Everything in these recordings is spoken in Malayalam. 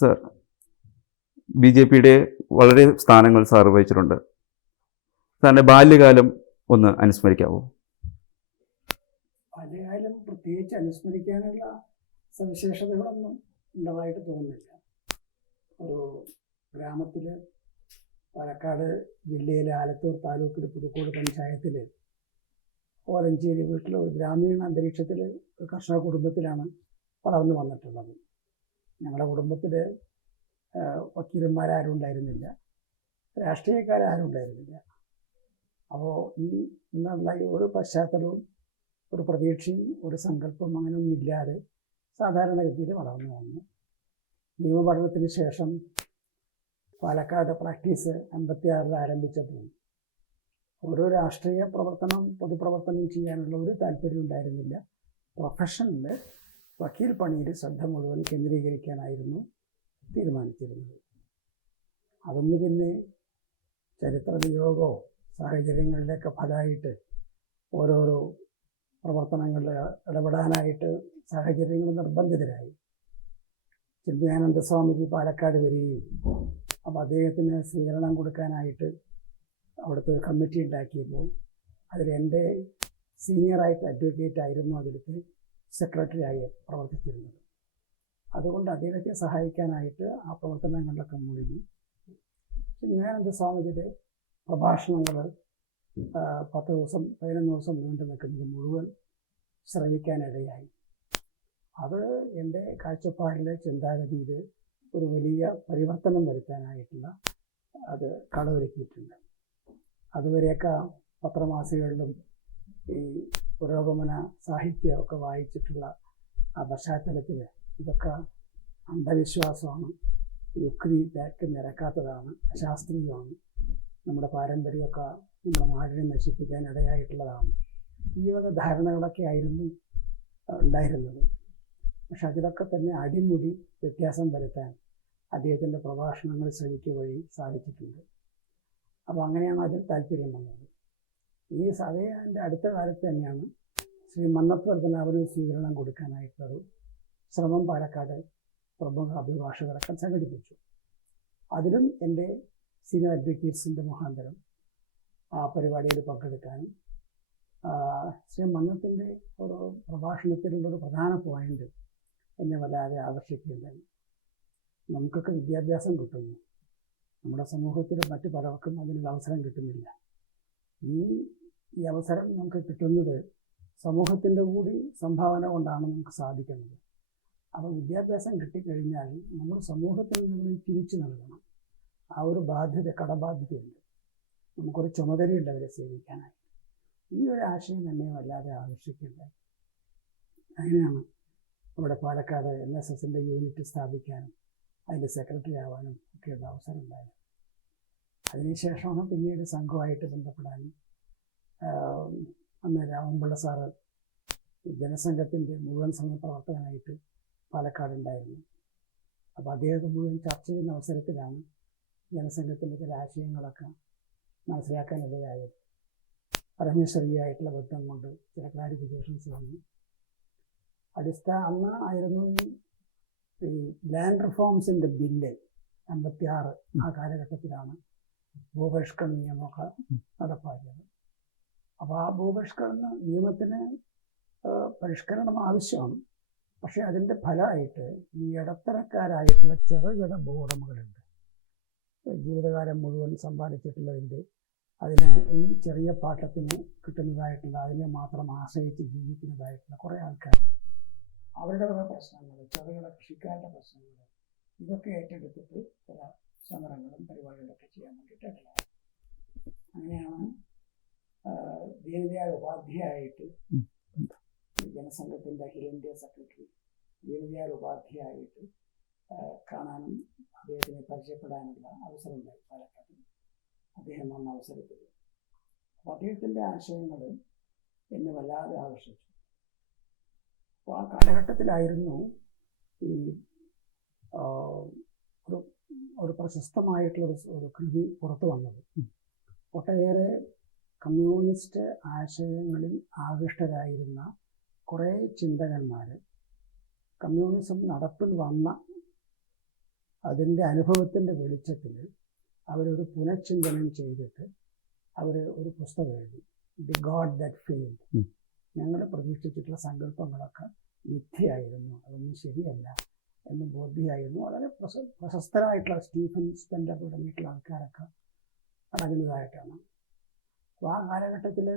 സർ, BJPയുടെ വളരെ സ്ഥാനങ്ങൾ സാർ വഹിച്ചിട്ടുണ്ട്. സാറിൻ്റെ ബാല്യകാലം ഒന്ന് അനുസ്മരിക്കാവോ? ബാല്യകാലം പ്രത്യേകിച്ച് അനുസ്മരിക്കാനുള്ള സവിശേഷതകളൊന്നും ഉള്ളതായിട്ട് തോന്നുന്നില്ല. ഒരു ഗ്രാമത്തിൽ, പാലക്കാട് ജില്ലയിലെ ആലത്തൂർ താലൂക്കിൽ പുതുക്കോട് പഞ്ചായത്തിൽ ഓലഞ്ചേരി വീട്ടിൽ ഒരു ഗ്രാമീണ അന്തരീക്ഷത്തിൽ ഒരു കർഷക കുടുംബത്തിലാണ് വളർന്നു വന്നിട്ടുള്ളത്. ഞങ്ങളുടെ കുടുംബത്തിൽ വക്കീലന്മാരാരും ഉണ്ടായിരുന്നില്ല, രാഷ്ട്രീയക്കാരും ഉണ്ടായിരുന്നില്ല. അപ്പോൾ ഇന്നുള്ള ഈ ഒരു പശ്ചാത്തലവും ഒരു പ്രതീക്ഷയും ഒരു സങ്കല്പം അങ്ങനെയൊന്നും ഇല്ലാതെ സാധാരണഗതിയിൽ വളർന്നു വന്നു. നിയമപഠനത്തിന് ശേഷം പാലക്കാട് പ്രാക്ടീസ് 56 ആരംഭിച്ചപ്പോൾ ഓരോ രാഷ്ട്രീയ പ്രവർത്തനം, പൊതുപ്രവർത്തനം ചെയ്യാനുള്ള ഒരു താല്പര്യം ഉണ്ടായിരുന്നില്ല. പ്രൊഫഷനിൽ വക്കീൽ പണിയിൽ ശ്രദ്ധ മുഴുവൻ കേന്ദ്രീകരിക്കാനായിരുന്നു തീരുമാനിച്ചിരുന്നത്. അതൊന്ന് പിന്നെ ചരിത്ര നിയോഗമോ സാഹചര്യങ്ങളിലൊക്കെ ഫലമായിട്ട് ഓരോരോ പ്രവർത്തനങ്ങളിൽ ഇടപെടാനായിട്ട് സാഹചര്യങ്ങൾ നിർബന്ധിതരായി. ചിന്മയാനന്ദ സ്വാമിജി പാലക്കാട് വരികയും അപ്പോൾ അദ്ദേഹത്തിന് സ്വീകരണം കൊടുക്കാനായിട്ട് അവിടുത്തെ ഒരു കമ്മിറ്റി ഉണ്ടാക്കിയപ്പോൾ അതിൽ എൻ്റെ സീനിയറായിട്ട് അഡ്വക്കേറ്റ് ആയിരുന്നു അതിലത്തെ സെക്രട്ടറി ആയി പ്രവർത്തിച്ചിരുന്നത്. അതുകൊണ്ട് അദ്ദേഹത്തെ സഹായിക്കാനായിട്ട് ആ പ്രവർത്തനങ്ങളിലൊക്കെ മുഴുകി. ചിന്മയാനന്ദ സ്വാമിജിയുടെ പ്രഭാഷണങ്ങൾ 10 ദിവസം 11 ദിവസം നീണ്ടു നിൽക്കുന്നത് മുഴുവൻ ശ്രവിക്കാനിടയായി. അത് എൻ്റെ കാഴ്ചപ്പാടിലെ ചിന്താഗതിയിൽ ഒരു വലിയ പരിവർത്തനം വരുത്താനായിട്ടുള്ള അത് കളവൊരുക്കിയിട്ടുണ്ട്. അതുവരെയൊക്കെ പത്രമാസികകളിലും ഈ പുരോഗമന സാഹിത്യമൊക്കെ വായിച്ചിട്ടുള്ള ആ പശ്ചാത്തലത്തിൽ ഇതൊക്കെ അന്ധവിശ്വാസമാണ്, യുക്തിക്ക് നിരക്കാത്തതാണ്, അശാസ്ത്രീയമാണ്, നമ്മുടെ പാരമ്പര്യമൊക്കെ നമ്മുടെ നാടിനെ നശിപ്പിക്കാൻ ഇടയായിട്ടുള്ളതാണ്. ഈ വക ധാരണകളൊക്കെ ആയിരുന്നു ഉണ്ടായിരുന്നത്. പക്ഷെ അതിലൊക്കെ തന്നെ അടിമുടി വ്യത്യാസം വരുത്താൻ അദ്ദേഹത്തിൻ്റെ പ്രഭാഷണങ്ങൾ ശ്രവിക്കുക വഴി സാധിച്ചിട്ടുണ്ട്. അപ്പോൾ അങ്ങനെയാണ് അതിൽ താല്പര്യം വന്നത്. അതേ അടുത്ത കാലത്ത് തന്നെയാണ് ശ്രീ മന്നത്ത് പത്മനാഭന് സ്വീകരണം കൊടുക്കാനായിട്ടൊരു ശ്രമം പാലക്കാട് പ്രമുഖ അഭിഭാഷകരൊക്കെ സംഘടിപ്പിച്ചു. അതിലും എൻ്റെ സീനിയർ അഡ്വക്കേറ്റ്സിൻ്റെ മുഖാന്തരം ആ പരിപാടിയിൽ പങ്കെടുക്കാനും ശ്രീ മന്നത്തിൻ്റെ ഒരു പ്രഭാഷണത്തിലുള്ളൊരു പ്രധാന പോയിന്റ് എന്നെ വല്ലാതെ ആകർഷിക്കുകയുണ്ടായി. നമുക്കൊക്കെ വിദ്യാഭ്യാസം കിട്ടുന്നു, നമ്മുടെ സമൂഹത്തിൽ മറ്റു പലർക്കും അതിനുള്ള അവസരം കിട്ടുന്നില്ല. ഈ അവസരം നമുക്ക് കിട്ടുന്നത് സമൂഹത്തിൻ്റെ കൂടി സംഭാവന കൊണ്ടാണ് നമുക്ക് സാധിക്കുന്നത്. അപ്പോൾ വിദ്യാഭ്യാസം കിട്ടിക്കഴിഞ്ഞാൽ നമ്മൾ സമൂഹത്തിൽ നിന്ന് തിരിച്ചു നൽകണം. ആ ഒരു ബാധ്യത, കടബാധ്യതയുണ്ട്. നമുക്കൊരു ചുമതലയുണ്ട് അവരെ സേവിക്കാനായി. ഈ ഒരു ആശയം എന്നെ വല്ലാതെ ആകർഷിക്കുകയുണ്ടായി. അങ്ങനെയാണ് ഇവിടെ പാലക്കാട് NSSൻ്റെ യൂണിറ്റ് സ്ഥാപിക്കാനും അതിൻ്റെ സെക്രട്ടറി ആവാനും ഒക്കെയുള്ള അവസരം ഉണ്ടായത്. അതിനുശേഷമാണ് പിന്നീട് സംഘമായിട്ട് ബന്ധപ്പെടാനും. അന്ന് രാമൻപിള്ള സാറ് ജനസംഘത്തിൻ്റെ മുഴുവൻ സമയ പ്രവർത്തകനായിട്ട് പാലക്കാടുണ്ടായിരുന്നു. അപ്പോൾ അദ്ദേഹത്തെ മുഴുവൻ ചർച്ച ചെയ്യുന്ന അവസരത്തിലാണ് ജനസംഘത്തിൻ്റെ ചില ആശയങ്ങളൊക്കെ മനസ്സിലാക്കാനിടയായത്. പരമേശ്വരിയായിട്ടുള്ള ബന്ധം കൊണ്ട് ചില ക്ലാരിഫിക്കേഷൻസ് വന്നു. അന്ന് ആയിരുന്നു ഈ ലാൻഡ് റിഫോംസിൻ്റെ ബില്ല് 56 ആ കാലഘട്ടത്തിലാണ് ഭൂപരിഷ്കരണ നിയമമൊക്കെ നടപ്പാക്കിയത്. അപ്പോൾ ആ ഭൂപരിഷ്കരണ നിയമത്തിന് പരിഷ്കരണം ആവശ്യമാണ്. പക്ഷേ അതിൻ്റെ ഫലമായിട്ട് ഈ ഇടത്തരക്കാരായിട്ടുള്ള ചെറുകിട ഭൂവുടമകളുണ്ട്. ജീവിതകാലം മുഴുവൻ സമ്പാദിച്ചിട്ടുള്ളതിൻ്റെ അതിനെ ഈ ചെറിയ പാട്ടത്തിന് കിട്ടുന്നതായിട്ടുള്ള, അതിനെ മാത്രം ആശ്രയിച്ച് ജീവിക്കുന്നതായിട്ടുള്ള കുറേ ആൾക്കാർ, അവരുടെ കുറേ പ്രശ്നങ്ങൾ, ചെറുകിട കൃഷിക്കാരുടെ പ്രശ്നങ്ങൾ, ഇതൊക്കെ ഏറ്റെടുത്തിട്ട് ചില സമരങ്ങളും പരിപാടികളൊക്കെ ചെയ്യാൻ വേണ്ടിയിട്ടില്ല. അങ്ങനെയാണ് ദീനദയാൽ ഉപാധ്യായായിട്ട് ജനസംഘത്തിൻ്റെ അഖിലേന്ത്യാ സെക്രട്ടറി ദീനദയാൽ ഉപാധ്യായായിട്ട് കാണാനും അദ്ദേഹത്തിനെ പരിചയപ്പെടാനുള്ള അവസരം ഉണ്ടായി പാലക്കാട്. അദ്ദേഹം വന്ന അവസരത്തിൽ അപ്പോൾ അദ്ദേഹത്തിൻ്റെ ആശയങ്ങൾ എന്നെ വല്ലാതെ ആകർഷിച്ചു. അപ്പോൾ ആ കാലഘട്ടത്തിലായിരുന്നു ഈ ഒരു പ്രശസ്തമായിട്ടുള്ളൊരു കൃതി പുറത്തു വന്നത്. ഒട്ടേറെ കമ്മ്യൂണിസ്റ്റ് ആശയങ്ങളിൽ ആകൃഷ്ടരായിരുന്ന കുറേ ചിന്തകന്മാർ കമ്മ്യൂണിസം നടപ്പിൽ വന്ന അതിൻ്റെ അനുഭവത്തിൻ്റെ വെളിച്ചത്തിൽ അവരൊരു പുനഃചിന്തനം ചെയ്തിട്ട് അവർ ഒരു പുസ്തകം എഴുതി, ദി ഗോഡ് ദാറ്റ് ഫെയിൽഡ്. ഞങ്ങൾ പ്രതീക്ഷിച്ചിട്ടുള്ള സങ്കല്പങ്ങളൊക്കെ മിഥ്യയായിരുന്നു, അതൊന്നും ശരിയല്ല എന്ന് ബോധ്യമായിരുന്നു. വളരെ പ്രശസ്തരായിട്ടുള്ള സ്റ്റീഫൻ സ്പെൻഡർ തുടങ്ങിയിട്ടുള്ള ആൾക്കാരൊക്കെ അടങ്ങുന്നതായിട്ടാണ്. അപ്പോൾ ആ കാലഘട്ടത്തിൽ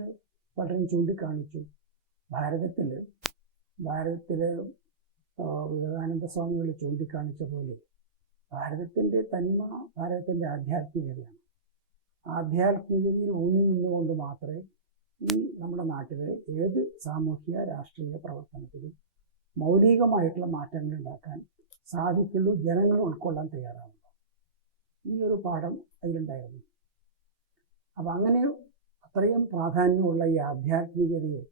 പലരും ചൂണ്ടിക്കാണിച്ചു, ഭാരതത്തിൽ വിവേകാനന്ദ സ്വാമികൾ ചൂണ്ടിക്കാണിച്ച പോലെ ഭാരതത്തിൻ്റെ തനിമ ഭാരതത്തിൻ്റെ ആധ്യാത്മികതയാണ്. ആധ്യാത്മികതയിൽ ഊന്നി നിന്നുകൊണ്ട് മാത്രമേ ഈ നമ്മുടെ നാട്ടിലെ ഏത് സാമൂഹ്യ രാഷ്ട്രീയ പ്രവർത്തനത്തിലും മൗലികമായിട്ടുള്ള മാറ്റങ്ങൾ ഉണ്ടാക്കാൻ സാധിക്കുള്ളൂ, ജനങ്ങൾ ഉൾക്കൊള്ളാൻ തയ്യാറാവുള്ളൂ. ഈ ഒരു പാഠം അതിലുണ്ടായിരുന്നു. അപ്പം അങ്ങനെ അത്രയും പ്രാധാന്യമുള്ള ഈ ആധ്യാത്മികതയെ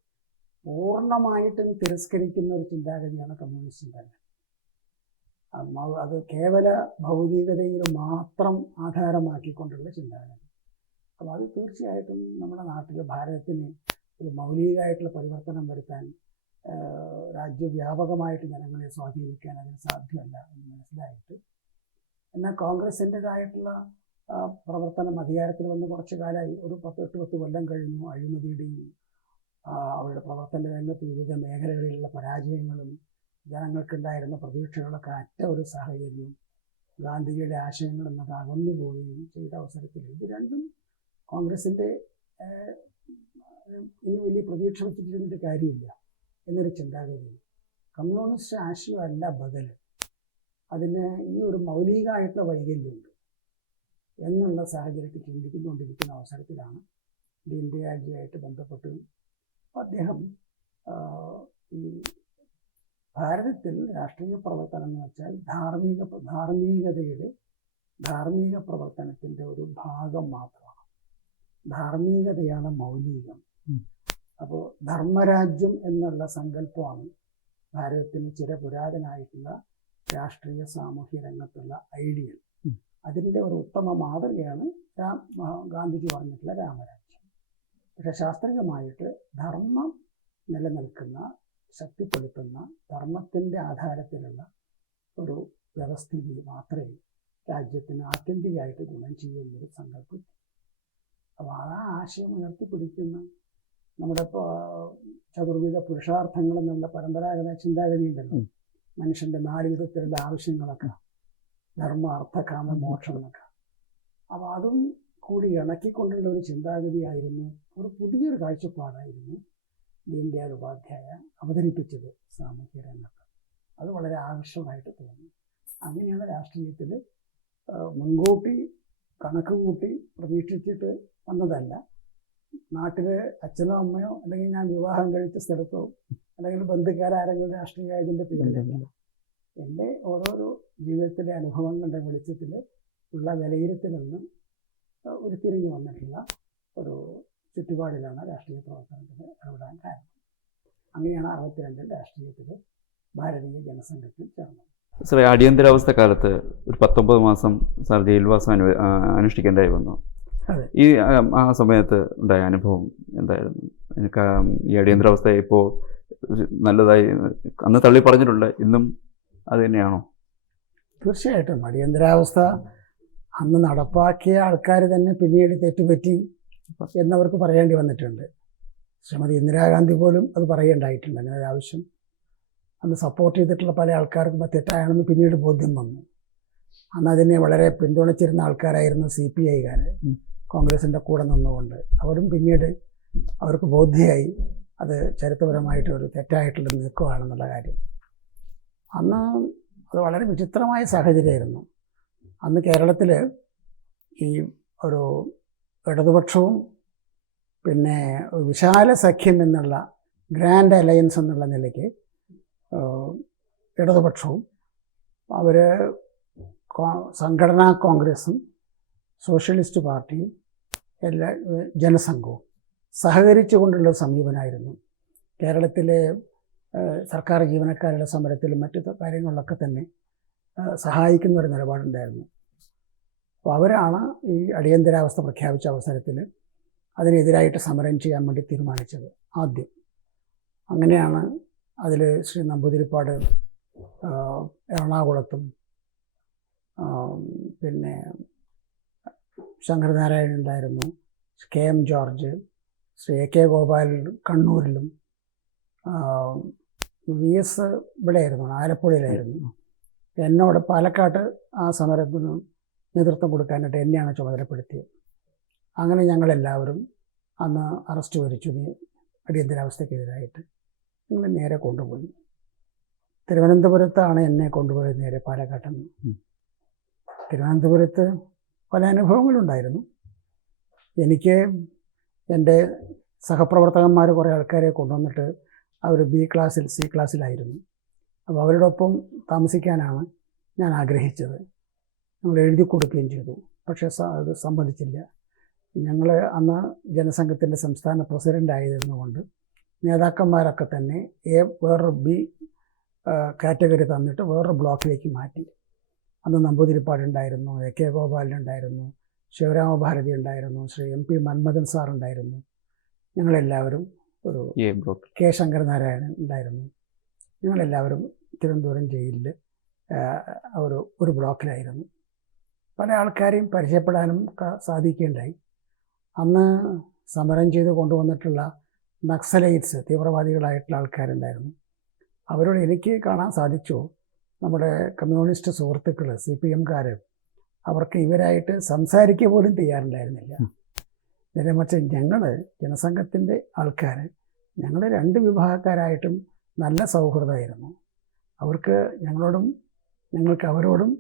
പൂർണ്ണമായിട്ടും തിരസ്കരിക്കുന്ന ഒരു ചിന്താഗതിയാണ് കമ്മ്യൂണിസ്റ്റ് ചിന്താഗതി. അത് കേവല ഭൗതികതയിൽ മാത്രം ആധാരമാക്കിക്കൊണ്ടുള്ള ചിന്താഗതി. അപ്പോൾ അത് തീർച്ചയായിട്ടും നമ്മുടെ നാട്ടിൽ ഭാരതത്തിന് ഒരു മൗലികമായിട്ടുള്ള പരിവർത്തനം വരുത്താൻ, രാജ്യവ്യാപകമായിട്ട് ജനങ്ങളെ സ്വാധീനിക്കാൻ അതിന് സാധ്യമല്ല എന്ന് മനസ്സിലായിട്ട്, എന്നാൽ കോൺഗ്രസിൻ്റെതായിട്ടുള്ള പ്രവർത്തനം അധികാരത്തിൽ വന്ന് കുറച്ച് കാലമായി, ഒരു 10 കൊല്ലം കഴിഞ്ഞു. അഴിമതിയുടെയും അവരുടെ പ്രവർത്തന രംഗത്ത് വിവിധ മേഖലകളിലുള്ള പരാജയങ്ങളും ജനങ്ങൾക്കുണ്ടായിരുന്ന പ്രതീക്ഷകളൊക്കെ അറ്റ ഒരു സാഹചര്യവും ഗാന്ധിജിയുടെ ആശയങ്ങൾ എന്നൊക്കെ അകന്നു പോവുകയും ചെയ്ത അവസരത്തിൽ ഇത് രണ്ടും കോൺഗ്രസിൻ്റെ ഇനി വലിയ പ്രതീക്ഷ വെച്ചിട്ടിരുന്നിട്ട് കാര്യമില്ല എന്നൊരു ചിന്താഗതി. കമ്മ്യൂണിസ്റ്റ് ആശയമല്ല ബദൽ, അതിന് ഈ ഒരു മൗലികമായിട്ടുള്ള വൈകല്യമുണ്ട് എന്നുള്ള സാഹചര്യത്തിൽ ചിന്തിക്കുന്നുകൊണ്ടിരിക്കുന്ന അവസരത്തിലാണ് ഇന്ത്യ രാജ്യമായിട്ട് ബന്ധപ്പെട്ട് അദ്ദേഹം ഈ ഭാരതത്തിൽ രാഷ്ട്രീയ പ്രവർത്തനം എന്ന് വെച്ചാൽ ധാർമ്മിക പ്രവർത്തനത്തിൻ്റെ ഒരു ഭാഗം മാത്രമാണ്. ധാർമ്മികതയാണ് മൗലികം. അപ്പോൾ ധർമ്മരാജ്യം എന്നുള്ള സങ്കല്പമാണ് ഭാരതത്തിന് ചിരപുരാതനായിട്ടുള്ള രാഷ്ട്രീയ സാമൂഹ്യ രംഗത്തുള്ള ഐഡിയൽ. അതിൻ്റെ ഒരു ഉത്തമ മാതൃകയാണ് ഗാന്ധിജി പറഞ്ഞിട്ടുള്ള രാമരാജ്യം. പക്ഷെ ശാസ്ത്രീയമായിട്ട് ധർമ്മം നിലനിൽക്കുന്ന, ശക്തിപ്പെടുത്തുന്ന, ധർമ്മത്തിൻ്റെ ആധാരത്തിലുള്ള ഒരു വ്യവസ്ഥിതി മാത്രമേ രാജ്യത്തിന് ആത്യന്തികമായിട്ട് ഗുണം ചെയ്യുന്നൊരു സങ്കല്പം. അപ്പോൾ ആ ആശയം ഉയർത്തിപ്പിടിക്കുന്ന നമ്മുടെ ചതുർവിധ പുരുഷാർത്ഥങ്ങൾ എന്നുള്ള പരമ്പരാഗത ചിന്താഗതി ഉണ്ടല്ലോ, മനുഷ്യൻ്റെ 4 വിധത്തിലുള്ള ആവശ്യങ്ങളൊക്കെ, ധർമ്മ, അർത്ഥ, കാമ, മോക്ഷം എന്നൊക്കെ. അപ്പോൾ അതും കൂടി ഇണക്കിക്കൊണ്ടുള്ള ഒരു ചിന്താഗതിയായിരുന്നു, ഒരു പുതിയൊരു കാഴ്ചപ്പാടായിരുന്നു ദീൻദയാൽ ഉപാധ്യായ അവതരിപ്പിച്ചത് സാമൂഹ്യ രംഗത്ത്. അത് വളരെ ആകർഷകമായിട്ട് തോന്നി. അങ്ങനെയാണ് രാഷ്ട്രീയത്തിൽ മുൻകൂട്ടി കണക്ക് കൂട്ടി പ്രതീക്ഷിച്ചിട്ട് വന്നതല്ല. നാട്ടിൽ അച്ഛനോ അമ്മയോ അല്ലെങ്കിൽ ഞാൻ വിവാഹം കഴിച്ച സ്ഥലത്തോ അല്ലെങ്കിൽ ബന്ധുക്കാരെങ്കിലും രാഷ്ട്രീയത്തിൻ്റെ പേരിലല്ല. എൻ്റെ ഓരോരോ ജീവിതത്തിലെ അനുഭവങ്ങളുടെ വെളിച്ചത്തിൽ ഉള്ള വിലയിരുത്തിൽ നിന്ന് ഉരുത്തിരിഞ്ഞു വന്നിട്ടുള്ള ഒരു ചുറ്റുപാടിലാണ് രാഷ്ട്രീയ പ്രവർത്തനത്തിന് ഇടപെടാൻ കാരണം. അങ്ങനെയാണ് 62-ൽ രാഷ്ട്രീയത്തിൽ ഭാരതീയ ജനസംഘത്തിൽ ചേർന്നത്. സാറേ, അടിയന്തരാവസ്ഥ കാലത്ത് ഒരു 19 മാസം സാർ ജയിൽവാസം അനുഷ്ഠിക്കേണ്ടായി വന്നു. ഈ ആ സമയത്ത് ഉണ്ടായ അനുഭവം എന്തായിരുന്നു? എനിക്ക് ഈ അടിയന്തരാവസ്ഥ ഇപ്പോൾ നല്ലതായി അന്ന് തള്ളി പറഞ്ഞിട്ടുണ്ട്, ഇന്നും അത് തന്നെയാണോ? തീർച്ചയായിട്ടും അടിയന്തരാവസ്ഥ അന്ന് നടപ്പാക്കിയ ആൾക്കാർ തന്നെ പിന്നീട് തെറ്റുപറ്റി എന്നവർക്ക് പറയേണ്ടി വന്നിട്ടുണ്ട്. ശ്രീമതി ഇന്ദിരാഗാന്ധി പോലും അത് പറയേണ്ടായിട്ടുണ്ട്. അങ്ങനെ ഒരു ആവശ്യം അന്ന് സപ്പോർട്ട് ചെയ്തിട്ടുള്ള പല ആൾക്കാർക്കും തെറ്റാണെന്ന് പിന്നീട് ബോധ്യം വന്നു. അന്ന് അതിനെ വളരെ പിന്തുണച്ചിരുന്ന ആൾക്കാരായിരുന്നു CPI-കാർ, കോൺഗ്രസിൻ്റെ കൂടെ നിന്നുകൊണ്ട്. അവരും പിന്നീട് അവർക്ക് ബോധ്യമായി അത് ചരിത്രപരമായിട്ട് ഒരു തെറ്റായിട്ടുള്ള നീക്കമാണെന്നുള്ള കാര്യം. അന്ന് അത് വളരെ വിചിത്രമായ സാഹചര്യമായിരുന്നു. അന്ന് കേരളത്തിൽ ഈ ഒരു ഇടതുപക്ഷവും പിന്നെ വിശാല സഖ്യം എന്നുള്ള ഗ്രാൻഡ് അലയൻസ് എന്നുള്ള നിലയ്ക്ക് ഇടതുപക്ഷവും അവർ സംഘടനാ കോൺഗ്രസും സോഷ്യലിസ്റ്റ് പാർട്ടിയും എല്ലാ ജനസംഘവും സഹകരിച്ചു കൊണ്ടുള്ള സമീപനമായിരുന്നു. കേരളത്തിലെ സർക്കാർ ജീവനക്കാരുടെ സമരത്തിലും മറ്റു കാര്യങ്ങളിലൊക്കെ തന്നെ സഹായിക്കുന്ന ഒരു നിലപാടുണ്ടായിരുന്നു. അപ്പോൾ അവരാണ് ഈ അടിയന്തരാവസ്ഥ പ്രഖ്യാപിച്ച അവസരത്തിൽ അതിനെതിരായിട്ട് സമരം ചെയ്യാൻ വേണ്ടി തീരുമാനിച്ചത് ആദ്യം. അങ്ങനെയാണ് അതിൽ ശ്രീ നമ്പൂതിരിപ്പാട് എറണാകുളത്തും പിന്നെ ശങ്കരനാരായണൻ ഉണ്ടായിരുന്നു, KM George, Shri AK Gopal കണ്ണൂരിലും, VS ഇവിടെയായിരുന്നു, ആലപ്പുഴയിലായിരുന്നു. എന്നോട് പാലക്കാട്ട് ആ സമരത്തിന് നേതൃത്വം കൊടുക്കാനായിട്ട് എന്നെയാണ് ചുമതലപ്പെടുത്തിയത്. അങ്ങനെ ഞങ്ങളെല്ലാവരും അന്ന് അറസ്റ്റ് വരിച്ചു അടിയന്തരാവസ്ഥക്കെതിരായിട്ട്. ഞങ്ങൾ നേരെ കൊണ്ടുപോയി. തിരുവനന്തപുരത്താണ് എന്നെ കൊണ്ടുപോയത്, നേരെ പാലക്കാട്ടിൽ നിന്ന്. തിരുവനന്തപുരത്ത് പല അനുഭവങ്ങളുണ്ടായിരുന്നു. എനിക്ക് എൻ്റെ സഹപ്രവർത്തകന്മാർ കുറേ ആൾക്കാരെ കൊണ്ടുവന്നിട്ട് അവർ B ക്ലാസ്സിൽ C ക്ലാസ്സിലായിരുന്നു. അപ്പോൾ അവരോടൊപ്പം താമസിക്കാനാണ് ഞാൻ ആഗ്രഹിച്ചത്. ഞങ്ങൾ എഴുതി കൊടുക്കുകയും ചെയ്തു. പക്ഷേ അത് സമ്മതിച്ചില്ല. ഞങ്ങൾ അന്ന് ജനസംഘത്തിൻ്റെ സംസ്ഥാന പ്രസിഡൻ്റ് ആയിരുന്നുകൊണ്ട് നേതാക്കന്മാരൊക്കെ തന്നെ വേറൊരു B കാറ്റഗറി തന്നിട്ട് വേറൊരു ബ്ലോക്കിലേക്ക് മാറ്റി. അന്ന് നമ്പൂതിരിപ്പാടുണ്ടായിരുന്നു, AK ഗോപാലനുണ്ടായിരുന്നു, ശിവരാമഭാരതി ഉണ്ടായിരുന്നു, ശ്രീ MP മന്മഥൻ സാർ ഉണ്ടായിരുന്നു. ഞങ്ങളെല്ലാവരും ഒരു K ശങ്കരനാരായണൻ ഉണ്ടായിരുന്നു. ഞങ്ങളെല്ലാവരും തിരുവനന്തപുരം ജയിലിൽ ഒരു ബ്ലോക്കിലായിരുന്നു. പല ആൾക്കാരെയും പരിചയപ്പെടാനും സാധിക്കുകയുണ്ടായി. അന്ന് സമരം ചെയ്ത് കൊണ്ടുവന്നിട്ടുള്ള നക്സലൈറ്റ്സ്, തീവ്രവാദികളായിട്ടുള്ള ആൾക്കാരുണ്ടായിരുന്നു. അവരോട് എനിക്ക് കാണാൻ സാധിച്ചു, നമ്മുടെ കമ്മ്യൂണിസ്റ്റ് സുഹൃത്തുക്കൾ CPMകാർ അവർക്ക് ഇവരായിട്ട് സംസാരിക്കുക പോലും തയ്യാറുണ്ടായിരുന്നില്ല. നേരെ മറിച്ച് ഞങ്ങൾ ജനസംഘത്തിൻ്റെ ആൾക്കാർ, ഞങ്ങൾ 2 വിഭാഗക്കാരായിട്ടും നല്ല സൗഹൃദമായിരുന്നു. അവർക്ക് ഞങ്ങളോടും ഞങ്ങൾക്ക് അവരോടും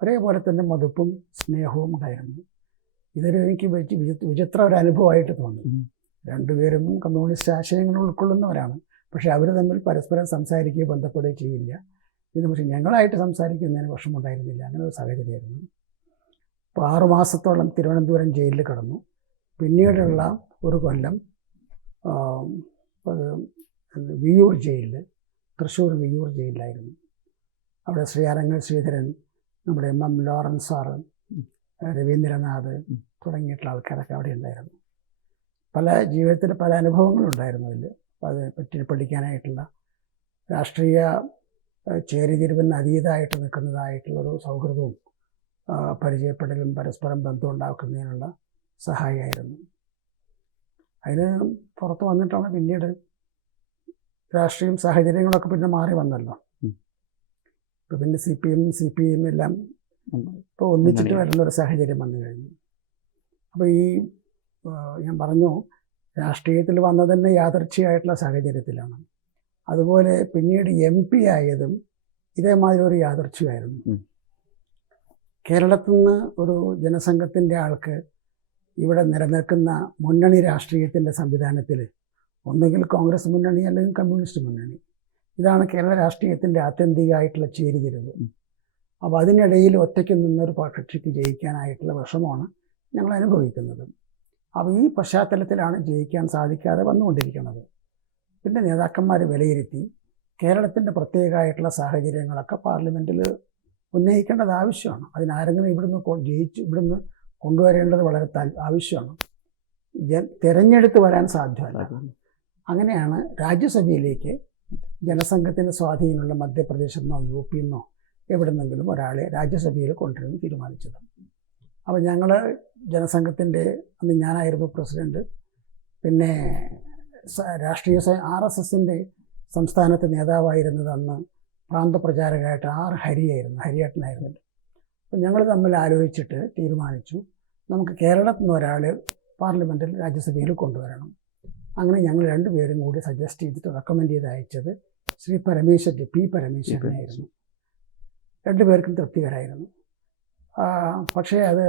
ഒരേപോലെ തന്നെ മതിപ്പും സ്നേഹവും ഉണ്ടായിരുന്നു. ഇതൊരു എനിക്ക് വിചിത്ര ഒരു അനുഭവമായിട്ട് തോന്നി. 2 പേരും കമ്മ്യൂണിസ്റ്റ് ആശയങ്ങൾ ഉൾക്കൊള്ളുന്നവരാണ്. പക്ഷേ അവർ തമ്മിൽ പരസ്പരം സംസാരിക്കുകയോ ബന്ധപ്പെടുകയോ ചെയ്യില്ല. ഇതിന് പക്ഷേ ഞങ്ങളായിട്ട് സംസാരിക്കുന്നതിന് വിഷമമുണ്ടായിരുന്നില്ല. അങ്ങനെ ഒരു സാഹചര്യമായിരുന്നു. അപ്പോൾ 6 മാസത്തോളം തിരുവനന്തപുരം ജയിലിൽ കിടന്നു. പിന്നീടുള്ള ഒരു കൊല്ലം വിയ്യൂർ ജയിലിൽ, തൃശ്ശൂർ വിയ്യൂർ ജയിലിലായിരുന്നു. അവിടെ ശ്രീ അരങ്ങൽ ശ്രീധരൻ, നമ്മുടെ MM ലോറൻസ് സാറ്, രവീന്ദ്രനാഥ് തുടങ്ങിയിട്ടുള്ള ആൾക്കാരൊക്കെ അവിടെ ഉണ്ടായിരുന്നു. ജീവിതത്തിൽ പല അനുഭവങ്ങളുണ്ടായിരുന്നു അതിൽ. അതിനെപ്പറ്റി പഠിക്കാനായിട്ടുള്ള രാഷ്ട്രീയ ചേരിതിരിവിന് അതീതമായിട്ട് നിൽക്കുന്നതായിട്ടുള്ളൊരു സൗഹൃദവും പരിചയപ്പെടലും പരസ്പരം ബന്ധം ഉണ്ടാക്കുന്നതിനുള്ള സഹായമായിരുന്നു. അതിന് പുറത്ത് വന്നിട്ടാണ് പിന്നീട് രാഷ്ട്രീയം സാഹചര്യങ്ങളൊക്കെ പിന്നെ മാറി വന്നല്ലോ. ഇപ്പോൾ പിന്നെ CPM എല്ലാം ഇപ്പോൾ ഒന്നിച്ചിട്ട് വരുന്നൊരു സാഹചര്യം വന്നു കഴിഞ്ഞു. അപ്പോൾ ഞാൻ പറഞ്ഞു, രാഷ്ട്രീയത്തിൽ വന്നത് തന്നെ യാദർച്ഛികമായിട്ടുള്ള സാഹചര്യത്തിലാണ്. അതുപോലെ പിന്നീട് MP ആയതും ഇതേമാതിരി ഒരു യാദർച്ഛികമായിരുന്നു. കേരളത്തിൽ നിന്ന് ഒരു ജനസംഘത്തിൻ്റെ ആൾക്ക് ഇവിടെ നിലനിൽക്കുന്ന മുന്നണി രാഷ്ട്രീയത്തിൻ്റെ സംവിധാനത്തിൽ ഒന്നുകിൽ കോൺഗ്രസ് മുന്നണി അല്ലെങ്കിൽ കമ്മ്യൂണിസ്റ്റ് മുന്നണി, ഇതാണ് കേരള രാഷ്ട്രീയത്തിൻ്റെ ആത്യന്തികമായിട്ടുള്ള ചേരിതിരിവ്. അപ്പോൾ അതിനിടയിൽ ഒറ്റയ്ക്ക് നിന്നൊരു കക്ഷിക്ക് ജയിക്കാനായിട്ടുള്ള വിഷമമാണ് ഞങ്ങൾ അനുഭവിക്കുന്നത്. അപ്പോൾ ഈ പശ്ചാത്തലത്തിലാണ് ജയിക്കാൻ സാധിക്കാതെ വന്നുകൊണ്ടിരിക്കുന്നത്. പിന്നെ നേതാക്കന്മാർ വിലയിരുത്തി കേരളത്തിൻ്റെ പ്രത്യേകമായിട്ടുള്ള സാഹചര്യങ്ങളൊക്കെ പാർലമെൻറ്റിൽ ഉന്നയിക്കേണ്ടത് ആവശ്യമാണ്. അതിനാരെങ്കിലും ഇവിടുന്ന് കൊണ്ടുവരേണ്ടത് വളരെ ആവശ്യമാണ്. തിരഞ്ഞെടുത്ത് വരാൻ സാധ്യമല്ല. അങ്ങനെയാണ് രാജ്യസഭയിലേക്ക് ജനസംഘത്തിന് സ്വാധീനമുള്ള മധ്യപ്രദേശിൽ നിന്നോ UP നിന്നോ എവിടെ നിന്നെങ്കിലും ഒരാളെ രാജ്യസഭയിൽ കൊണ്ടുവരാൻ തീരുമാനിച്ചത്. അപ്പോൾ ഞങ്ങൾ ജനസംഘത്തിൻ്റെ അന്ന് ഞാനായിരുന്നു പ്രസിഡൻറ്റ്. പിന്നെ രാഷ്ട്രീയ RSSൻ്റെ സംസ്ഥാനത്തെ നേതാവായിരുന്നത് അന്ന് പ്രാന്തപ്രചാരകരായിട്ട് ഹരിയേട്ടനായിരുന്നു. അപ്പോൾ ഞങ്ങൾ തമ്മിൽ ആലോചിച്ചിട്ട് തീരുമാനിച്ചു, നമുക്ക് കേരളത്തിൽ നിന്ന് ഒരാൾ പാർലമെൻറ്റിൽ രാജ്യസഭയിൽ കൊണ്ടുവരണം. അങ്ങനെ ഞങ്ങൾ 2 പേരും കൂടി സജസ്റ്റ് ചെയ്തിട്ട് റെക്കമെൻഡ് ചെയ്ത് അയച്ചത് ശ്രീ P പരമേശ്വരനായിരുന്നു. 2 പേർക്കും തൃപ്തികരായിരുന്നു. പക്ഷേ അത്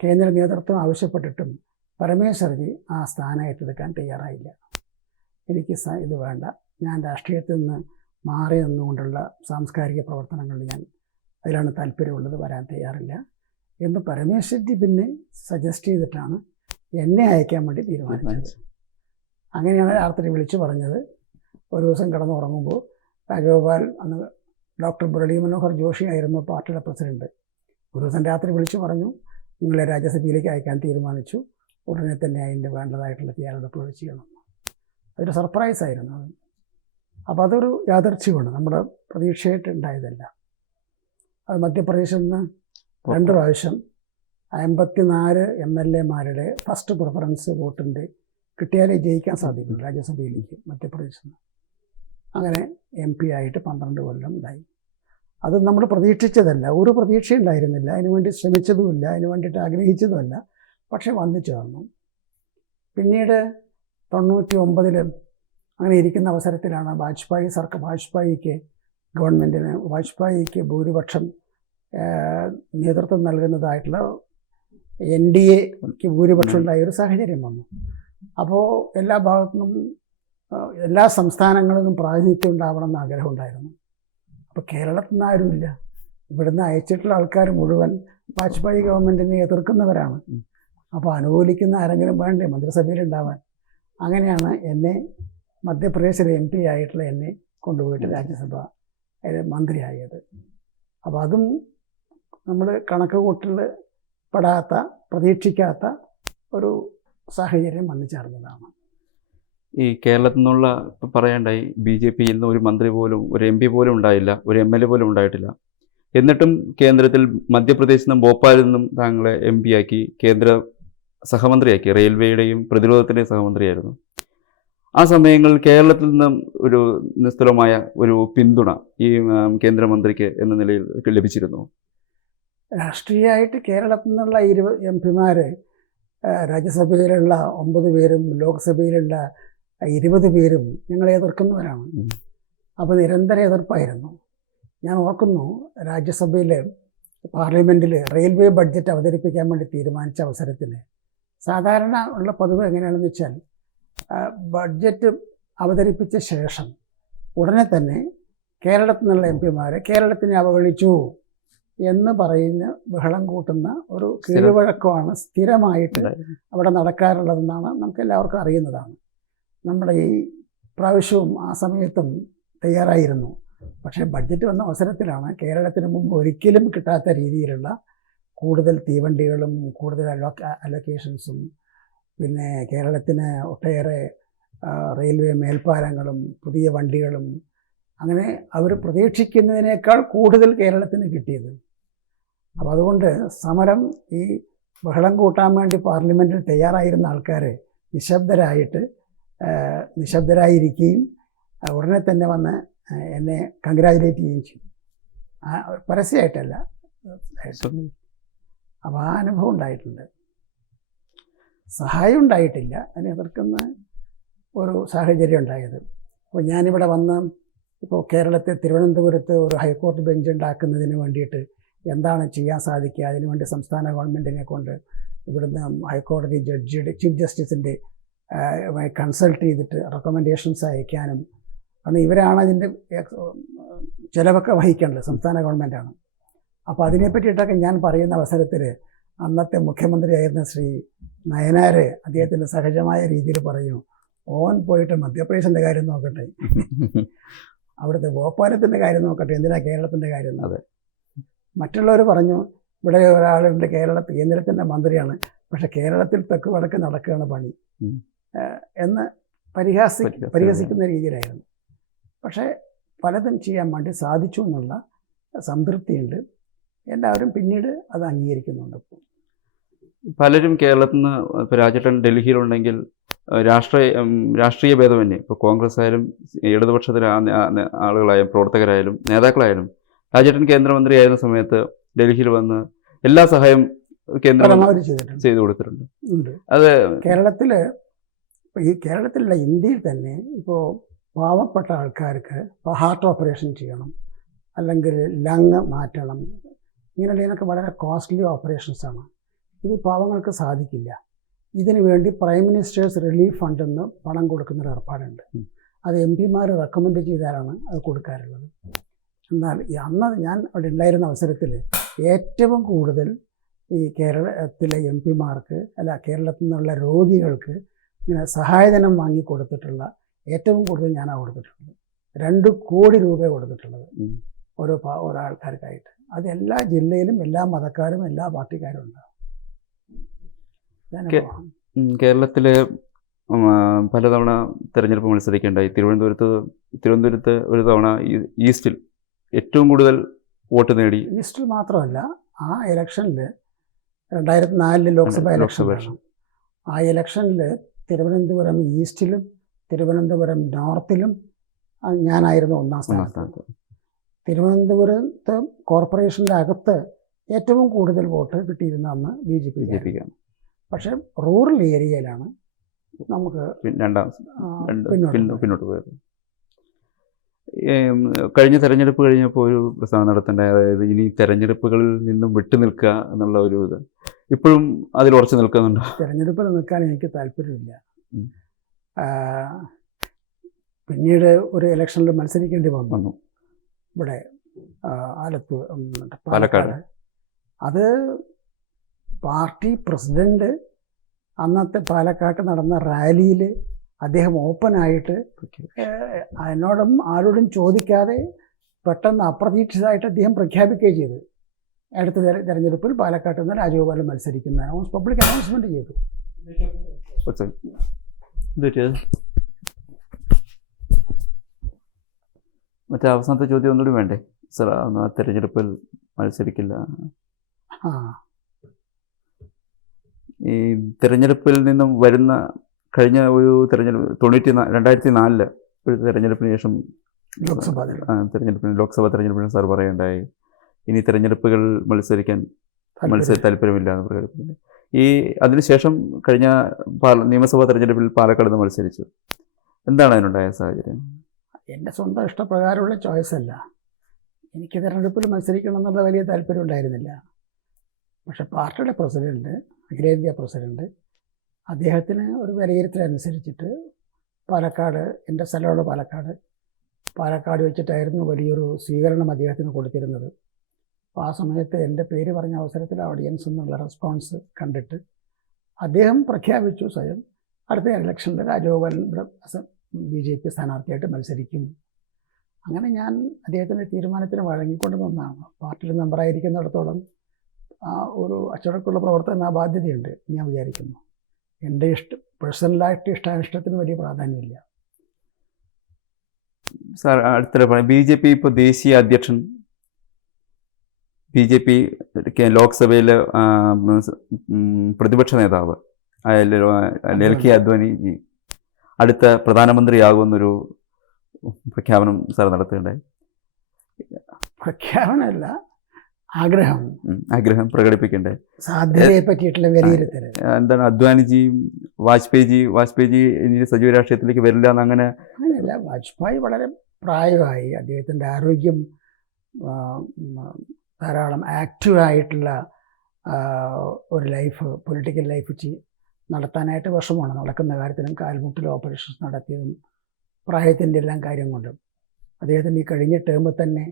കേന്ദ്ര നേതൃത്വം ആവശ്യപ്പെട്ടിട്ടും പരമേശ്വരജി ആ സ്ഥാനം ഏറ്റെടുക്കാൻ തയ്യാറായില്ല. എനിക്ക് ഇത് വേണ്ട, ഞാൻ രാഷ്ട്രീയത്തിൽ നിന്ന് മാറി നിന്നുകൊണ്ടുള്ള സാംസ്കാരിക പ്രവർത്തനങ്ങളിൽ അതിലാണ് താല്പര്യമുള്ളത്, വരാൻ തയ്യാറില്ല എന്ന് പരമേശ്വരജി പിന്നെ സജസ്റ്റ് ചെയ്തിട്ടാണ് എന്നെ അയക്കാൻ വേണ്ടി തീരുമാനിച്ചത്. അങ്ങനെയാണ് രാത്രി വിളിച്ചു പറഞ്ഞത്. ഒരു ദിവസം കിടന്നുറങ്ങുമ്പോൾ രാജഗോപാൽ, അന്ന് ഡോക്ടർ മുരളി മനോഹർ ജോഷി ആയിരുന്നു പാർട്ടിയുടെ പ്രസിഡന്റ്, ഒരു ദിവസം രാത്രി വിളിച്ചു പറഞ്ഞു, നിങ്ങളെ രാജ്യസഭയിലേക്ക് അയക്കാൻ തീരുമാനിച്ചു, ഉടനെ തന്നെ അതിൻ്റെ വേണ്ടതായിട്ടുള്ള തയ്യാറെടുപ്പ് ചെയ്യണം. അതൊരു സർപ്രൈസായിരുന്നു അത്. അപ്പോൾ അതൊരു യാദർച്ഛ്യമാണ്, നമ്മുടെ പ്രതീക്ഷയായിട്ട് ഉണ്ടായതല്ല. അത് മധ്യപ്രദേശിൽ നിന്ന് 2 പ്രാവശ്യം 54 MLA-മാരുടെ ഫസ്റ്റ് പ്രിഫറൻസ് വോട്ടിൻ്റെ കിട്ടിയാലേ ജയിക്കാൻ സാധിക്കും രാജ്യസഭയിലേക്ക് മധ്യപ്രദേശിൽ നിന്ന്. അങ്ങനെ MP ആയിട്ട് 12 കൊല്ലം ഉണ്ടായി. അത് നമ്മൾ പ്രതീക്ഷിച്ചതല്ല, ഒരു പ്രതീക്ഷയും ഉണ്ടായിരുന്നില്ല, അതിനുവേണ്ടി ശ്രമിച്ചതുമില്ല, അതിനു വേണ്ടിയിട്ട് ആഗ്രഹിച്ചതുമല്ല. പക്ഷേ വന്നു ചേർന്നു. പിന്നീട് 99 അങ്ങനെ ഇരിക്കുന്ന അവസരത്തിലാണ് വാജ്പേയിക്ക് ഭൂരിപക്ഷം നേതൃത്വം നൽകുന്നതായിട്ടുള്ള NDAക്ക് ഭൂരിപക്ഷം ഉണ്ടായ ഒരു സാഹചര്യം വന്നു. അപ്പോൾ എല്ലാ ഭാഗത്തുനിന്നും എല്ലാ സംസ്ഥാനങ്ങളിൽ നിന്നും പ്രാതിനിധ്യം ഉണ്ടാവണമെന്ന് ആഗ്രഹം ഉണ്ടായിരുന്നു. അപ്പോൾ കേരളത്തിൽ നിന്ന് ആരുമില്ല. ഇവിടുന്ന് അയച്ചിട്ടുള്ള ആൾക്കാർ മുഴുവൻ വാജ്പേയി ഗവൺമെൻറ്റിനെ എതിർക്കുന്നവരാണ്. അപ്പോൾ അനുകൂലിക്കുന്ന ആരെങ്കിലും വേണ്ടേ മന്ത്രിസഭയിലുണ്ടാവാൻ. അങ്ങനെയാണ് എന്നെ മധ്യപ്രദേശിലെ MP ആയിട്ടുള്ള എന്നെ കൊണ്ടുപോയിട്ട് രാജ്യസഭ മന്ത്രിയായത്. അപ്പോൾ അതും നമ്മൾ കണക്ക് കൂട്ടൽ പെടാത്ത, പ്രതീക്ഷിക്കാത്ത ഒരു സാഹചര്യം വന്നു ചേർന്നതാണ്. ഈ കേരളത്തിൽ നിന്നുള്ള ഇപ്പം പറയണ്ടായി BJPയിൽ നിന്ന് ഒരു മന്ത്രി പോലും, ഒരു MP പോലും ഉണ്ടായില്ല, ഒരു MLA പോലും ഉണ്ടായിട്ടില്ല. എന്നിട്ടും കേന്ദ്രത്തിൽ മധ്യപ്രദേശിൽ നിന്നും ഭോപ്പാലിൽ നിന്നും താങ്കളെ MP ആക്കി, കേന്ദ്ര സഹമന്ത്രിയാക്കി, റെയിൽവേയുടെയും പ്രതിരോധത്തിൻ്റെയും സഹമന്ത്രിയായിരുന്നു. ആ സമയങ്ങളിൽ കേരളത്തിൽ നിന്നും ഒരു നിസ്തുലമായ ഒരു പിന്തുണ ഈ കേന്ദ്രമന്ത്രിക്ക് എന്ന നിലയിൽ ലഭിച്ചിരുന്നു. രാഷ്ട്രീയമായിട്ട് കേരളത്തിൽ നിന്നുള്ള 20 MP-മാർ രാജ്യസഭയിലുള്ള 9 പേരും ലോക്സഭയിലുള്ള 20 പേരും ഞങ്ങളെ എതിർക്കുന്നവരാണ്. അപ്പോൾ നിരന്തര എതിർപ്പായിരുന്നു. ഞാൻ ഓർക്കുന്നു, രാജ്യസഭയിൽ പാർലമെൻറ്റിൽ റെയിൽവേ ബഡ്ജറ്റ് അവതരിപ്പിക്കാൻ വേണ്ടി തീരുമാനിച്ച അവസരത്തിൽ സാധാരണ ഉള്ള പതിവ് എങ്ങനെയാണെന്ന് വെച്ചാൽ ബഡ്ജറ്റ് അവതരിപ്പിച്ച ശേഷം ഉടനെ തന്നെ കേരളത്തിൽ നിന്നുള്ള MP-മാർ കേരളത്തിനെ അവഗണിച്ചു എന്ന് പറയുന്ന ബഹളം കൂട്ടുന്ന ഒരു കീഴ്വഴക്കമാണ് സ്ഥിരമായിട്ട് അവിടെ നടക്കാറുള്ളതെന്നാണ് നമുക്ക് എല്ലാവർക്കും അറിയുന്നതാണ്. നമ്മുടെ ഈ പ്രാവശ്യവും ആ സമയത്തും തയ്യാറായിരുന്നു. പക്ഷേ ബഡ്ജറ്റ് വന്ന അവസരത്തിലാണ് കേരളത്തിന് മുമ്പ് ഒരിക്കലും കിട്ടാത്ത രീതിയിലുള്ള കൂടുതൽ തീവണ്ടികളും കൂടുതൽ അലൊക്കേഷൻസും പിന്നെ കേരളത്തിന് ഒട്ടേറെ റെയിൽവേ മേൽപ്പാലങ്ങളും പുതിയ വണ്ടികളും അങ്ങനെ അവർ പ്രതീക്ഷിക്കുന്നതിനേക്കാൾ കൂടുതൽ കേരളത്തിന് കിട്ടിയത്. അപ്പോൾ അതുകൊണ്ട് സമരം ഈ ബഹളം കൂട്ടാൻ വേണ്ടി പാർലമെൻറ്റിൽ തയ്യാറായിരുന്ന ആൾക്കാർ നിശബ്ദരായിരിക്കുകയും ഉടനെ തന്നെ വന്ന് എന്നെ കൺഗ്രാജുലേറ്റ് ചെയ്യുകയും ചെയ്തു. പരസ്യമായിട്ടല്ല. അപ്പോൾ ആ അനുഭവം ഉണ്ടായിട്ടുണ്ട്. സഹായം ഉണ്ടായിട്ടില്ല, അതിനെ എതിർക്കുന്ന ഒരു സാഹചര്യം ഉണ്ടായത്. അപ്പോൾ ഞാനിവിടെ വന്ന് ഇപ്പോൾ കേരളത്തെ തിരുവനന്തപുരത്ത് ഒരു ഹൈക്കോടതി ബെഞ്ച് ഉണ്ടാക്കുന്നതിന് വേണ്ടിയിട്ട് എന്താണ് ചെയ്യാൻ സാധിക്കുക, അതിനുവേണ്ടി സംസ്ഥാന ഗവൺമെൻറ്റിനെ കൊണ്ട് ഇവിടുന്ന് ഹൈക്കോടതി ചീഫ് ജസ്റ്റിസിൻ്റെ കൺസൾട്ട് ചെയ്തിട്ട് റെക്കമെൻഡേഷൻസ് അയക്കാനും, കാരണം ഇവരാണ് അതിൻ്റെ ചിലവൊക്കെ വഹിക്കേണ്ടത്, സംസ്ഥാന ഗവൺമെൻറ്റാണ്. അപ്പോൾ അതിനെ പറ്റിയിട്ടൊക്കെ ഞാൻ പറയുന്ന അവസരത്തിൽ അന്നത്തെ മുഖ്യമന്ത്രിയായിരുന്ന ശ്രീ നയനാർ അദ്ദേഹത്തിൻ്റെ സഹജമായ രീതിയിൽ പറയും, ഓൻ പോയിട്ട് മധ്യപ്രദേശിൻ്റെ കാര്യം നോക്കട്ടെ, അവിടുത്തെ ഭോപ്പാലത്തിൻ്റെ കാര്യം നോക്കട്ടെ, എന്തിനാ കേരളത്തിൻ്റെ കാര്യം. അതെ, മറ്റുള്ളവർ പറഞ്ഞു ഇവിടെ ഒരാളുണ്ട് കേന്ദ്രത്തിൻ്റെ മന്ത്രിയാണ്, പക്ഷെ കേരളത്തിൽ തെക്ക് വടക്ക് നടക്കുകയാണ് പണി എന്ന് പരിഹസിക്കുന്ന രീതിയിലായിരുന്നു. പക്ഷേ പലതും ചെയ്യാൻ വേണ്ടി സാധിച്ചു എന്നുള്ള സംതൃപ്തിയുണ്ട്. എല്ലാവരും പിന്നീട് അത് അംഗീകരിക്കുന്നുണ്ട്. ഇപ്പോൾ പലരും കേരളത്തിൽ നിന്ന് ഇപ്പോൾ രാജേട്ടൻ ഡൽഹിയിലുണ്ടെങ്കിൽ രാഷ്ട്രീയ ഭേദമന്യേ ഇപ്പോൾ കോൺഗ്രസ് ആയാലും ഇടതുപക്ഷത്തിലെ ആളുകളായാലും പ്രവർത്തകരായാലും നേതാക്കളായാലും രാജേട്ടൻ കേന്ദ്രമന്ത്രിയായിരുന്ന സമയത്ത് ഡൽഹിയിൽ വന്ന് എല്ലാ സഹായം കേന്ദ്രം ചെയ്തു കൊടുത്തിട്ടുണ്ട്. അത് കേരളത്തിലുള്ള ഇന്ത്യയിൽ തന്നെ ഇപ്പോൾ പാവപ്പെട്ട ആൾക്കാർക്ക് ഇപ്പോൾ ഹാർട്ട് ഓപ്പറേഷൻ ചെയ്യണം, അല്ലെങ്കിൽ ലങ് മാറ്റണം, ഇങ്ങനെയുള്ളതിനൊക്കെ വളരെ കോസ്റ്റ്ലി ഓപ്പറേഷൻസാണ്. ഇത് പാവങ്ങൾക്ക് സാധിക്കില്ല. ഇതിനു വേണ്ടി പ്രൈം മിനിസ്റ്റേഴ്സ് റിലീഫ് ഫണ്ട് എന്ന് പണം കൊടുക്കുന്നൊരു ഏർപ്പാടുണ്ട്. അത് MP-മാർ റെക്കമെൻഡ് ചെയ്താലാണ് അത് കൊടുക്കാറുള്ളത്. എന്നാൽ അന്ന് ഞാൻ അവിടെ ഉണ്ടായിരുന്ന അവസരത്തിൽ ഏറ്റവും കൂടുതൽ ഈ കേരളത്തിലെ MP-മാർക്ക് കേരളത്തിൽ നിന്നുള്ള രോഗികൾക്ക് ഇങ്ങനെ സഹായധനം വാങ്ങിക്കൊടുത്തിട്ടുള്ള ഏറ്റവും കൂടുതൽ ഞാനാണ് കൊടുത്തിട്ടുള്ളത്. 2 കോടി രൂപ കൊടുത്തിട്ടുള്ളത് ഒരാൾക്കാർക്കായിട്ട്. അത് എല്ലാ ജില്ലയിലും എല്ലാ മതക്കാരും എല്ലാ പാർട്ടിക്കാരും ഉണ്ടാകും. കേരളത്തിലെ പലതവണ തെരഞ്ഞെടുപ്പ് മത്സരിക്കേണ്ടായി. തിരുവനന്തപുരത്ത് ഒരു തവണ ഈസ്റ്റിൽ ഏറ്റവും കൂടുതൽ വോട്ട് നേടി. ഈസ്റ്റിൽ മാത്രമല്ല, ആ ഇലക്ഷനിൽ 2004 ലോക്സഭ ഇലക്ഷൻ, ആ ഇലക്ഷനിൽ തിരുവനന്തപുരം ഈസ്റ്റിലും തിരുവനന്തപുരം നോർത്തിലും ഞാനായിരുന്നു ഒന്നാം സ്ഥാനത്ത്. തിരുവനന്തപുരത്ത് കോർപ്പറേഷൻ്റെ അകത്ത് ഏറ്റവും കൂടുതൽ വോട്ട് കിട്ടിയിരുന്ന അന്ന് BJP. പക്ഷേ റൂറൽ ഏരിയയിലാണ് നമുക്ക് പിന്നോട്ട് പോയത്. കഴിഞ്ഞ തെരഞ്ഞെടുപ്പ് കഴിഞ്ഞപ്പോൾ ഒരു പ്രസ്താവന നടത്തേണ്ട, അതായത് ഇനി തെരഞ്ഞെടുപ്പുകളിൽ നിന്നും വിട്ടു നിൽക്കുക എന്നുള്ള ഒരു ഇത് ഇപ്പോഴും അതിൽ ഉറച്ചു നിൽക്കുന്നുണ്ടോ? തെരഞ്ഞെടുപ്പിൽ നിൽക്കാൻ എനിക്ക് താല്പര്യമില്ല. പിന്നീട് ഒരു ഇലക്ഷനിൽ മത്സരിക്കേണ്ടി വന്നു ഇവിടെ പാലക്കാട്. അത് പാർട്ടി പ്രസിഡന്റ് അന്നത്തെ പാലക്കാട്ട് നടന്ന റാലിയിൽ അദ്ദേഹം ഓപ്പണായിട്ട് എന്നോടും ആരോടും ചോദിക്കാതെ പെട്ടെന്ന് അപ്രതീക്ഷിതമായിട്ട് അദ്ദേഹം പ്രഖ്യാപിക്കുകയും ചെയ്തു, അടുത്ത തെരഞ്ഞെടുപ്പിൽ പാലക്കാട്ട് നിന്ന് രാജഗോപാലൻ മത്സരിക്കുന്ന പബ്ലിക് അനൗൺസ്മെന്റ് ചെയ്തു. മറ്റേ അവസാനത്തെ ചോദ്യം ഒന്നുകൂടി വേണ്ടേ സാർ? തെരഞ്ഞെടുപ്പിൽ മത്സരിക്കില്ല. ഈ തെരഞ്ഞെടുപ്പിൽ നിന്നും വരുന്ന കഴിഞ്ഞ ഒരു തെരഞ്ഞെടുപ്പ് 2004 ഒരു തെരഞ്ഞെടുപ്പിന് ശേഷം ലോക്സഭാ തെരഞ്ഞെടുപ്പിന് സാർ പറയുണ്ടായി ഇനി തെരഞ്ഞെടുപ്പുകൾ മത്സരിക്കാൻ താല്പര്യമില്ല എന്ന് പ്രകടിപ്പിക്കുന്നു. ഈ അതിനുശേഷം കഴിഞ്ഞ നിയമസഭാ തെരഞ്ഞെടുപ്പിൽ പാലക്കാട് നിന്ന് മത്സരിച്ചു. എന്താണ് അതിനുണ്ടായ സാഹചര്യം? എൻ്റെ സ്വന്തം ഇഷ്ടപ്രകാരമുള്ള ചോയ്സ് അല്ല. എനിക്ക് തെരഞ്ഞെടുപ്പിൽ മത്സരിക്കണം എന്നുള്ള വലിയ താല്പര്യം ഉണ്ടായിരുന്നില്ല. പക്ഷെ പാർട്ടിയുടെ പ്രസിഡന്റ്, അഖിലേന്ത്യാ പ്രസിഡന്റ്, അദ്ദേഹത്തിന് ഒരു വിലയിരുത്തലനുസരിച്ചിട്ട് പാലക്കാട്, എൻ്റെ സ്ഥലമുള്ള പാലക്കാട് വെച്ചിട്ടായിരുന്നു വലിയൊരു സ്വീകരണം അദ്ദേഹത്തിന് കൊടുത്തിരുന്നത്. അപ്പോൾ ആ സമയത്ത് എൻ്റെ പേര് പറഞ്ഞ അവസരത്തിൽ ഓഡിയൻസ് എന്നുള്ള റെസ്പോൺസ് കണ്ടിട്ട് അദ്ദേഹം പ്രഖ്യാപിച്ചു സ്വയം അടുത്ത ഇലക്ഷനിൽ രാജഗോപാലൻ BJP സ്ഥാനാർത്ഥിയായിട്ട് മത്സരിക്കും. അങ്ങനെ ഞാൻ അദ്ദേഹത്തിൻ്റെ തീരുമാനത്തിന് വഴങ്ങിക്കൊണ്ട് നിന്നാണ്. പാർട്ടിയിൽ മെമ്പറായിരിക്കുന്നിടത്തോളം ആ ഒരു അച്ചടക്കമുള്ള പ്രവർത്തനം ആ ബാധ്യതയുണ്ട് ഞാൻ വിചാരിക്കുന്നു. എൻ്റെ പേഴ്സണലായിട്ട് ഇഷ്ടാനിഷ്ടത്തിന് വലിയ പ്രാധാന്യമില്ല. സാർ അടുത്തിടെ BJP ഇപ്പോൾ ദേശീയ അധ്യക്ഷൻ, BJP ലോക്സഭയിലെ പ്രതിപക്ഷ നേതാവ് LK അദ്വാനി അടുത്ത പ്രധാനമന്ത്രിയാകുമെന്നൊരു പ്രഖ്യാപനം സാർ നടത്തുകയുണ്ടായി. പ്രഖ്യാപനമല്ല, ആഗ്രഹം പ്രകടിപ്പിക്കണ്ടേ? സാധ്യതയെ പറ്റിയിട്ടുള്ള വിലയിരുത്തൽ എന്താണ്? അദ്വാനിജിയും വാജ്പേയി ഇനി സജീവ രാഷ്ട്രീയത്തിലേക്ക് വരില്ല എന്നങ്ങനെ? അങ്ങനെയല്ല. വാജ്പേയി വളരെ പ്രായമായി, അദ്ദേഹത്തിൻ്റെ ആരോഗ്യം ധാരാളം ആക്റ്റീവായിട്ടുള്ള ഒരു ലൈഫ്, പൊളിറ്റിക്കൽ ലൈഫ് നടത്താനായിട്ട് വിഷമമാണ്. നടക്കുന്ന കാര്യത്തിലും കാൽമുട്ടിൽ ഓപ്പറേഷൻസ് നടത്തിയതും പ്രായത്തിൻ്റെ എല്ലാം കാര്യം കൊണ്ടും അദ്ദേഹത്തിൻ്റെ ഈ കഴിഞ്ഞ ടേമിൽ തന്നെ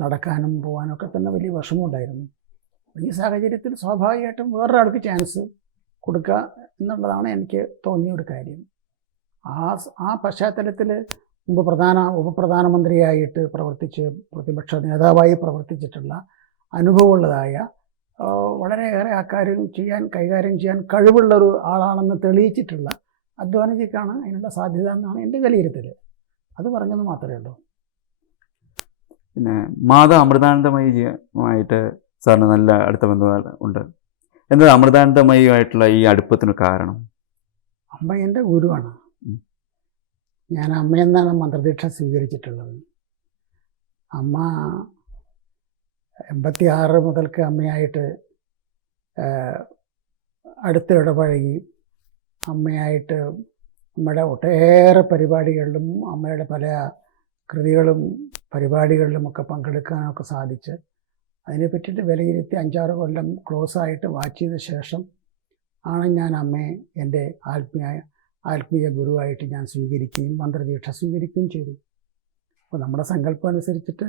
നടക്കാനും പോകാനും ഒക്കെ തന്നെ വലിയ വിഷമമുണ്ടായിരുന്നു. ഈ സാഹചര്യത്തിൽ സ്വാഭാവികമായിട്ടും വേറൊരാൾക്ക് ചാൻസ് കൊടുക്കുക എന്നുള്ളതാണ് എനിക്ക് തോന്നിയ ഒരു കാര്യം. ആ പശ്ചാത്തലത്തിൽ മുമ്പ് ഉപപ്രധാനമന്ത്രിയായിട്ട് പ്രവർത്തിച്ച് പ്രതിപക്ഷ നേതാവായി പ്രവർത്തിച്ചിട്ടുള്ള അനുഭവമുള്ളതായ വളരെയേറെ കൈകാര്യം ചെയ്യാൻ കഴിവുള്ളൊരു ആളാണെന്ന് തെളിയിച്ചിട്ടുള്ള അദ്വാനിജിക്കാണ് അതിനുള്ള സാധ്യത എന്നാണ് എൻ്റെ വിലയിരുത്തൽ. അത് പറഞ്ഞത് മാത്രമേ ഉള്ളൂ. പിന്നെ മാതാ അമൃതാനന്ദമയിയുമായിട്ട് സാറിന് നല്ല അടുത്ത ബന്ധം ഉണ്ട്. എന്താ അമൃതാനന്ദമയിയുമായിട്ടുള്ള ഈ അടുപ്പത്തിന് കാരണം? അമ്മ എൻ്റെ ഗുരുവാണ്. ഞാൻ അമ്മയെന്നാണ് മന്ത്രദീക്ഷ സ്വീകരിച്ചിട്ടുള്ളത്. അമ്മ 86 മുതൽക്ക് അമ്മയായിട്ട് അടുത്ത് ഇടപഴകി, അമ്മയായിട്ട് അമ്മയുടെ ഒട്ടേറെ പരിപാടികളിലും അമ്മയുടെ പല കൃതികളും പരിപാടികളിലുമൊക്കെ പങ്കെടുക്കാനൊക്കെ സാധിച്ച് അതിനെ പറ്റിയിട്ട് വിലയിരുത്തി 5-6 കൊല്ലം ക്ലോസായിട്ട് വാച്ച് ചെയ്ത ശേഷം ആണ് ഞാൻ അമ്മയെ എൻ്റെ ആത്മീയ ഗുരുവായിട്ട് ഞാൻ സ്വീകരിക്കുകയും മന്ത്രദീക്ഷ സ്വീകരിക്കുകയും ചെയ്തു. അപ്പോൾ നമ്മുടെ സങ്കല്പം അനുസരിച്ചിട്ട്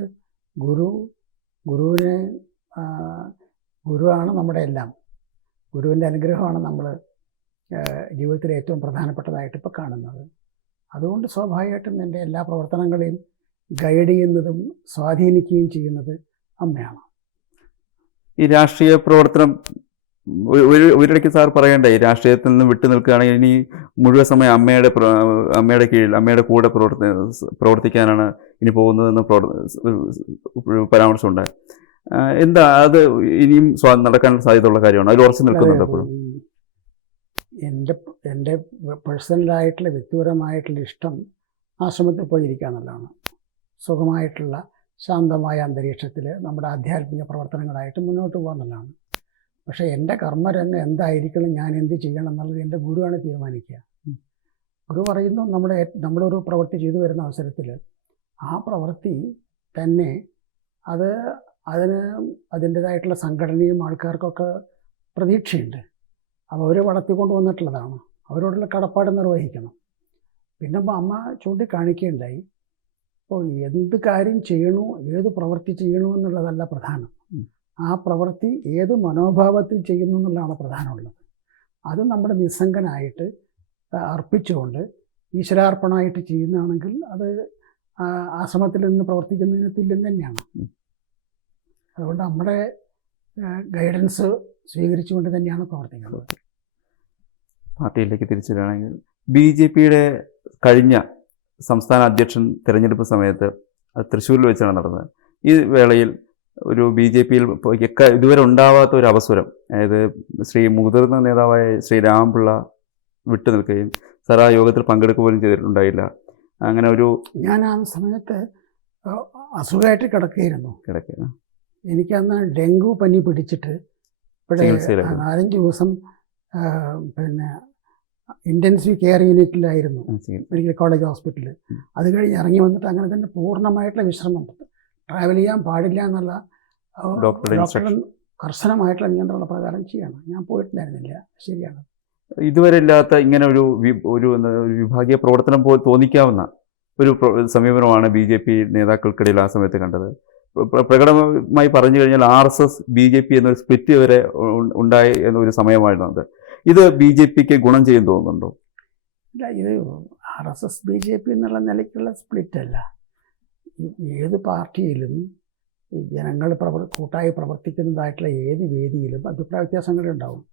ഗുരുവാണ് നമ്മുടെ എല്ലാം. ഗുരുവിൻ്റെ അനുഗ്രഹമാണ് നമ്മൾ ജീവിതത്തിൽ ഏറ്റവും പ്രധാനപ്പെട്ടതായിട്ട് ഇപ്പോൾ കാണുന്നത്. അതുകൊണ്ട് സ്വാഭാവികമായിട്ടും എൻ്റെ എല്ലാ പ്രവർത്തനങ്ങളെയും ഗൈഡ് ചെയ്യുന്നതും സ്വാധീനിക്കുകയും ചെയ്യുന്നത് അമ്മയാണ്. ഈ രാഷ്ട്രീയ പ്രവർത്തനം ഒരിടയ്ക്ക് സാർ പറയണ്ടേ, ഈ രാഷ്ട്രീയത്തിൽ നിന്ന് വിട്ടു നിൽക്കുകയാണെങ്കിൽ ഇനി മുഴുവൻ സമയം അമ്മയുടെ കീഴിൽ അമ്മയുടെ കൂടെ പ്രവർത്തിക്കാനാണ് ഇനി പോകുന്നതെന്ന് പരാമർശമുണ്ടായി. എന്താ അത് ഇനിയും നടക്കാൻ സാധ്യതയുള്ള കാര്യമാണ്, അതിൽ ഉറച്ചു നിൽക്കുന്നുണ്ട് എപ്പോഴും? എൻ്റെ പേഴ്സണലായിട്ടുള്ള വ്യക്തിപരമായിട്ടുള്ള ഇഷ്ടം ആശ്രമത്തിൽ പോയിരിക്കുക എന്നുള്ളതാണ്. സുഖമായിട്ടുള്ള ശാന്തമായ അന്തരീക്ഷത്തിൽ നമ്മുടെ ആധ്യാത്മിക പ്രവർത്തനങ്ങളായിട്ട് മുന്നോട്ട് പോകുക എന്നുള്ളതാണ്. പക്ഷേ എൻ്റെ കർമ്മരംഗം എന്തായിരിക്കണം, ഞാൻ എന്ത് ചെയ്യണം എന്നുള്ളത് എൻ്റെ ഗുരുവാണ് തീരുമാനിക്കുക. ഗുരു പറയുന്നു, നമ്മളൊരു പ്രവൃത്തി ചെയ്തു വരുന്ന അവസരത്തിൽ ആ പ്രവൃത്തി തന്നെ അതിന് അതിൻ്റേതായിട്ടുള്ള സംഘടനയും ആൾക്കാർക്കൊക്കെ പ്രതീക്ഷയുണ്ട്. അപ്പോൾ അവർ വളർത്തിക്കൊണ്ട് വന്നിട്ടുള്ളതാണ്, അവരോടുള്ള കടപ്പാട് നിർവഹിക്കണം. പിന്നെ അമ്മ ചൂണ്ടിക്കാണിക്കുകയുണ്ടായി, അപ്പോൾ എന്ത് കാര്യം ചെയ്യണോ, ഏത് പ്രവൃത്തി ചെയ്യണോ എന്നുള്ളതല്ല പ്രധാനം, ആ പ്രവൃത്തി ഏത് മനോഭാവത്തിൽ ചെയ്യുന്നു എന്നുള്ളതാണ് പ്രധാനമുള്ളത്. അത് നമ്മുടെ നിസ്സംഗനായിട്ട് അർപ്പിച്ചുകൊണ്ട് ഈശ്വരാർപ്പണമായിട്ട് ചെയ്യുന്നതാണെങ്കിൽ അത് ആശ്രമത്തിൽ നിന്ന് പ്രവർത്തിക്കുന്നതിന് തുല്യം തന്നെയാണ്. അതുകൊണ്ട് നമ്മുടെ ഗൈഡൻസ് സ്വീകരിച്ചുകൊണ്ട് തന്നെയാണ് പ്രവർത്തിക്കുന്നത്. പാർട്ടിയിലേക്ക് തിരിച്ചു വരികയാണെങ്കിൽ BJPയുടെ കഴിഞ്ഞ സംസ്ഥാന അധ്യക്ഷൻ തിരഞ്ഞെടുപ്പ് സമയത്ത് തൃശ്ശൂരിൽ വെച്ചാണ് നടന്നത്. ഈ വേളയിൽ ഒരു BJPയിൽ ഇതുവരെ ഉണ്ടാവാത്ത ഒരു അവസരം, അതായത് മുതിർന്ന നേതാവായ ശ്രീ രാമപിള്ള വിട്ടു നിൽക്കുകയും സാർ ആ യോഗത്തിൽ പങ്കെടുക്കുക പോലും ചെയ്തിട്ടുണ്ടായില്ല. അങ്ങനെ ഞാൻ ആ സമയത്ത് അസുഖമായിട്ട് കിടക്കുകയായിരുന്നു. എനിക്കന്ന് ഡെങ്കു പനി പിടിച്ചിട്ട് ഇവിടെ 4-5 ദിവസം പിന്നെ ഇൻറ്റൻസീവ് കെയർ യൂണിറ്റിലായിരുന്നു മെഡിക്കൽ കോളേജ് ഹോസ്പിറ്റലിൽ. അത് കഴിഞ്ഞ് ഇറങ്ങി വന്നിട്ട് അങ്ങനെ തന്നെ പൂർണ്ണമായിട്ടുള്ള വിശ്രമം, ട്രാവൽ ചെയ്യാൻ പാടില്ല എന്നുള്ള ഡോക്ടറുടെ കർശനമായിട്ടുള്ള നിയന്ത്രണ പ്രകാരം ചെയ്യണം. ഞാൻ പോയിട്ടുണ്ടായിരുന്നില്ല. ശരിയാണ്, ഇതുവരെ ഇല്ലാത്ത ഇങ്ങനെ ഒരു വിഭാഗീയ പ്രവർത്തനം തോന്നിക്കാവുന്ന ഒരു സമീപനമാണ് BJP നേതാക്കൾക്കിടയിൽ ആ സമയത്ത് കണ്ടത്. പ്രകടമായി പറഞ്ഞു കഴിഞ്ഞാൽ RSS BJP എന്നൊരു സ്പ്ലിറ്റ് വരെ ഉണ്ടായി എന്നൊരു സമയമായിരുന്നു അത്. ഇത് BJPക്ക് ഗുണം ചെയ്യും തോന്നുന്നുണ്ടോ? ഇല്ല, ഇത് RSS BJP എന്നുള്ള നിലയ്ക്കുള്ള സ്പ്ലിറ്റ് അല്ല. ഏത് പാർട്ടിയിലും ജനങ്ങൾ കൂട്ടായി പ്രവർത്തിക്കുന്നതായിട്ടുള്ള ഏത് വേദിയിലും അഭിപ്രായ വ്യത്യാസങ്ങളുണ്ടാവും.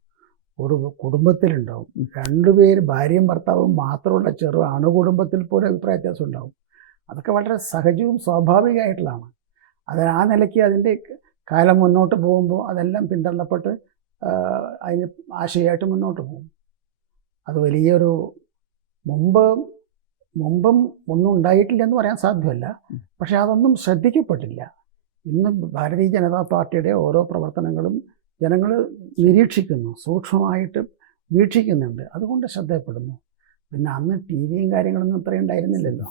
ഒരു കുടുംബത്തിലുണ്ടാവും. 2 പേര് ഭാര്യയും ഭർത്താവും മാത്രമുള്ള അണുകുടുംബത്തിൽ പോലും അഭിപ്രായ വ്യത്യാസം ഉണ്ടാവും. അതൊക്കെ വളരെ സഹജവും സ്വാഭാവികമായിട്ടുള്ളതാണ്. ആ നിലയ്ക്ക് അതിൻ്റെ കാലം മുന്നോട്ട് പോകുമ്പോൾ അതെല്ലാം പിന്തള്ളപ്പെട്ട് അതിന് ആശയമായിട്ട് മുന്നോട്ട് പോകും. അത് വലിയൊരു മുമ്പും ഒന്നും ഉണ്ടായിട്ടില്ലെന്ന് പറയാൻ സാധ്യമല്ല. പക്ഷേ അതൊന്നും ശ്രദ്ധിക്കപ്പെട്ടില്ല. ഇന്ന് ഭാരതീയ ജനതാ പാർട്ടിയുടെ ഓരോ പ്രവർത്തനങ്ങളും ജനങ്ങൾ നിരീക്ഷിക്കുന്നു, സൂക്ഷ്മമായിട്ട് വീക്ഷിക്കുന്നുണ്ട്. അതുകൊണ്ട് ശ്രദ്ധയപ്പെടുന്നു. പിന്നെ അന്ന് TVയും കാര്യങ്ങളൊന്നും ഇത്രയും ഉണ്ടായിരുന്നില്ലല്ലോ.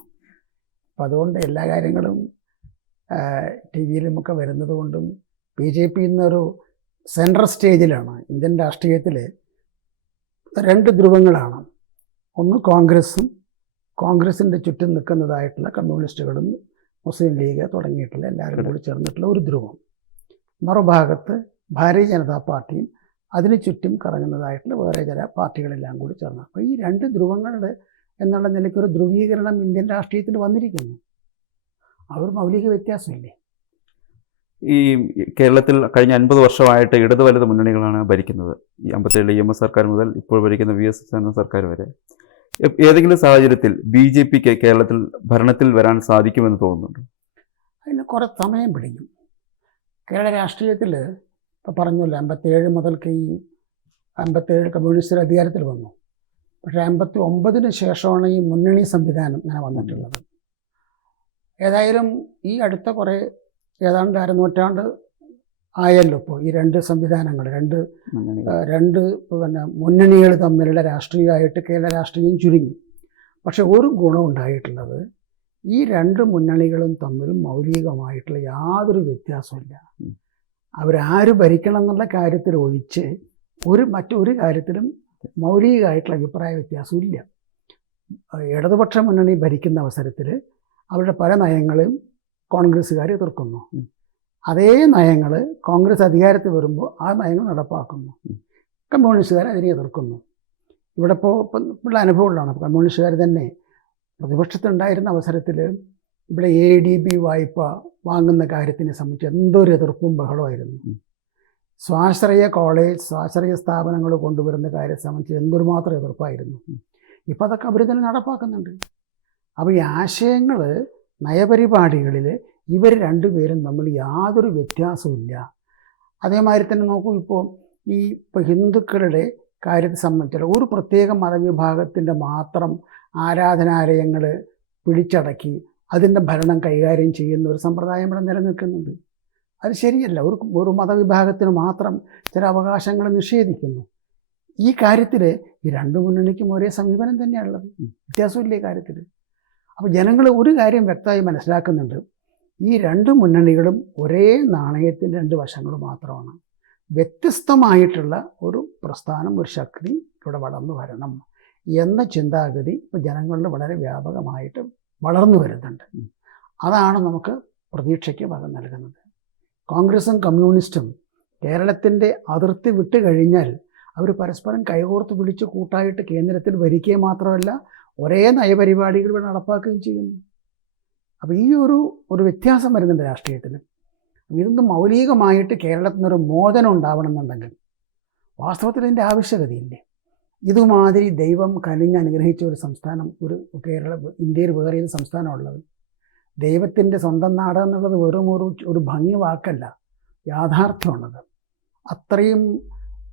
അപ്പം അതുകൊണ്ട് എല്ലാ കാര്യങ്ങളും TVയിലുമൊക്കെ വരുന്നത് കൊണ്ടും BJP ഇന്നൊരു സെൻട്രൽ സ്റ്റേജിലാണ്. ഇന്ത്യൻ രാഷ്ട്രീയത്തിൽ 2 ധ്രുവങ്ങളാണ്. ഒന്ന് കോൺഗ്രസിൻ്റെ ചുറ്റും നിൽക്കുന്നതായിട്ടുള്ള കമ്മ്യൂണിസ്റ്റുകളും മുസ്ലിം ലീഗ് തുടങ്ങിയിട്ടുള്ള എല്ലാവരും കൂടി ചേർന്നിട്ടുള്ള ഒരു ധ്രുവം. മറുഭാഗത്ത് ഭാരതീയ ജനതാ പാർട്ടിയും അതിന് ചുറ്റും കറങ്ങുന്നതായിട്ടുള്ള വേറെ ചില പാർട്ടികളെല്ലാം കൂടി ചേർന്ന്. അപ്പോൾ ഈ 2 ധ്രുവങ്ങളുടെ എന്നുള്ള നിലയ്ക്കൊരു ധ്രുവീകരണം ഇന്ത്യൻ രാഷ്ട്രീയത്തിൽ വന്നിരിക്കുന്നു. അവർ മൗലിക വ്യത്യാസമില്ലേ? ഈ കേരളത്തിൽ കഴിഞ്ഞ 50 വർഷമായിട്ട് ഇടത് വലത് മുന്നണികളാണ് ഭരിക്കുന്നത്. ഈ 57 EMS സർക്കാർ മുതൽ ഇപ്പോൾ ഭരിക്കുന്ന VS സർക്കാർ വരെ. ഏതെങ്കിലും സാഹചര്യത്തിൽ BJPക്ക് കേരളത്തിൽ ഭരണത്തിൽ വരാൻ സാധിക്കുമെന്ന് തോന്നുന്നുണ്ട്? അതിന് കുറേ സമയം പിടിക്കും. കേരള രാഷ്ട്രീയത്തിൽ ഇപ്പോൾ പറഞ്ഞല്ലോ 57 മുതൽക്ക് ഈ 57 കമ്മ്യൂണിസ്റ്റ് അധികാരത്തിൽ വന്നു. പക്ഷേ 59-ന് ശേഷമാണ് ഈ മുന്നണി സംവിധാനം ഇങ്ങനെ വന്നിട്ടുള്ളത്. ഏതായാലും ഈ അടുത്ത ഏതാണ്ട് അരനൂറ്റാണ്ട് ആയല്ലോ ഇപ്പോൾ ഈ 2 സംവിധാനങ്ങൾ, രണ്ട് പിന്നെ മുന്നണികൾ തമ്മിലുള്ള രാഷ്ട്രീയമായിട്ട് കേരള രാഷ്ട്രീയം ചുരുങ്ങി. പക്ഷെ ഒരു ഗുണം ഉണ്ടായിട്ടുള്ളത്, ഈ 2 മുന്നണികളും തമ്മിൽ മൗലികമായിട്ടുള്ള യാതൊരു വ്യത്യാസമില്ല. അവരാര് ഭരിക്കണം എന്നുള്ള കാര്യത്തിൽ ഒഴിച്ച് മറ്റൊരു കാര്യത്തിലും മൗലികമായിട്ടുള്ള അഭിപ്രായ വ്യത്യാസമില്ല. ഇടതുപക്ഷ മുന്നണി ഭരിക്കുന്ന അവസരത്തിൽ അവരുടെ പല നയങ്ങളും കോൺഗ്രസ്സുകാർ എതിർക്കുന്നു. അതേ നയങ്ങൾ കോൺഗ്രസ് അധികാരത്തിൽ വരുമ്പോൾ ആ നയങ്ങൾ നടപ്പാക്കുന്നു. കമ്മ്യൂണിസ്റ്റുകാർ അതിനെ എതിർക്കുന്നു. ഇവിടെ ഉള്ള അനുഭവങ്ങളാണ്. കമ്മ്യൂണിസ്റ്റുകാർ തന്നെ പ്രതിപക്ഷത്തുണ്ടായിരുന്ന അവസരത്തിൽ ഇവിടെ ADB വായ്പ വാങ്ങുന്ന കാര്യത്തിനെ സംബന്ധിച്ച് എന്തൊരു എതിർപ്പും ബഹളമായിരുന്നു. സ്വാശ്രയ സ്ഥാപനങ്ങൾ കൊണ്ടുവരുന്ന കാര്യത്തെ സംബന്ധിച്ച് എന്തൊരു മാത്രം എതിർപ്പായിരുന്നു. ഇപ്പോൾ അതൊക്കെ അവർ തന്നെ നടപ്പാക്കുന്നുണ്ട്. അപ്പോൾ ഈ ആശയങ്ങൾ, നയപരിപാടികളിൽ ഇവർ രണ്ടുപേരും തമ്മിൽ യാതൊരു വ്യത്യാസവുമില്ല. അതേമാതിരി തന്നെ നോക്കൂ, ഇപ്പോൾ ഹിന്ദുക്കളുടെ കാര്യത്തെ സംബന്ധിച്ചുള്ള ഒരു പ്രത്യേക മതവിഭാഗത്തിൻ്റെ മാത്രം ആരാധനാലയങ്ങൾ പിടിച്ചടക്കി അതിൻ്റെ ഭരണം കൈകാര്യം ചെയ്യുന്ന ഒരു സമ്പ്രദായം ഇവിടെ നിലനിൽക്കുന്നുണ്ട്. അത് ശരിയല്ല. ഒരു മതവിഭാഗത്തിന് മാത്രം ചില അവകാശങ്ങൾ നിഷേധിക്കുന്നു. ഈ കാര്യത്തിൽ ഈ രണ്ട് മുന്നണിക്കും ഒരേ സമീപനം തന്നെയാണുള്ളത്, വ്യത്യാസമില്ല ഈ കാര്യത്തിൽ. അപ്പോൾ ജനങ്ങൾ ഒരു കാര്യം വ്യക്തമായി മനസ്സിലാക്കുന്നുണ്ട്, ഈ രണ്ട് മുന്നണികളും ഒരേ നാണയത്തിൻ്റെ രണ്ട് വശങ്ങൾ മാത്രമാണ്. വ്യത്യസ്തമായിട്ടുള്ള ഒരു പ്രസ്ഥാനം, ഒരു ശക്തി ഇവിടെ വളർന്നു വരണം എന്ന ചിന്താഗതി ഇപ്പോൾ ജനങ്ങളിൽ വളരെ വ്യാപകമായിട്ട് വളർന്നു വരുന്നുണ്ട്. അതാണ് നമുക്ക് പ്രതീക്ഷയ്ക്ക് വക നൽകുന്നത്. കോൺഗ്രസും കമ്മ്യൂണിസ്റ്റും കേരളത്തിൻ്റെ അതിർത്തി വിട്ട് കഴിഞ്ഞാൽ അവർ പരസ്പരം കൈകോർത്ത് പിടിച്ച് കൂട്ടായിട്ട് കേന്ദ്രത്തിൽ ഭരിക്കുക മാത്രമല്ല ഒരേ നയപരിപാടികൾ ഇവിടെ നടപ്പാക്കുകയും ചെയ്യുന്നു. അപ്പോൾ ഈ ഒരു വ്യത്യാസം വരുന്നുണ്ട് രാഷ്ട്രീയത്തിൽ. ഇതൊന്നും മൗലികമായിട്ട് കേരളത്തിൽ നിന്നൊരു മോചനം ഉണ്ടാവണമെന്നുണ്ടെങ്കിൽ വാസ്തവത്തിൽ ഇതിൻ്റെ ആവശ്യകതയില്ലേ? ഇതുമാതിരി ദൈവം കനിഞ്ഞ് അനുഗ്രഹിച്ച ഒരു സംസ്ഥാനം, ഇന്ത്യയിൽ വേറെ ഏത് സംസ്ഥാനമുള്ളത്? ദൈവത്തിൻ്റെ സ്വന്തം നാട് എന്നുള്ളത് വെറും ഒരു ഭംഗി വാക്കല്ല, യാഥാർത്ഥ്യമാണത്. അത്രയും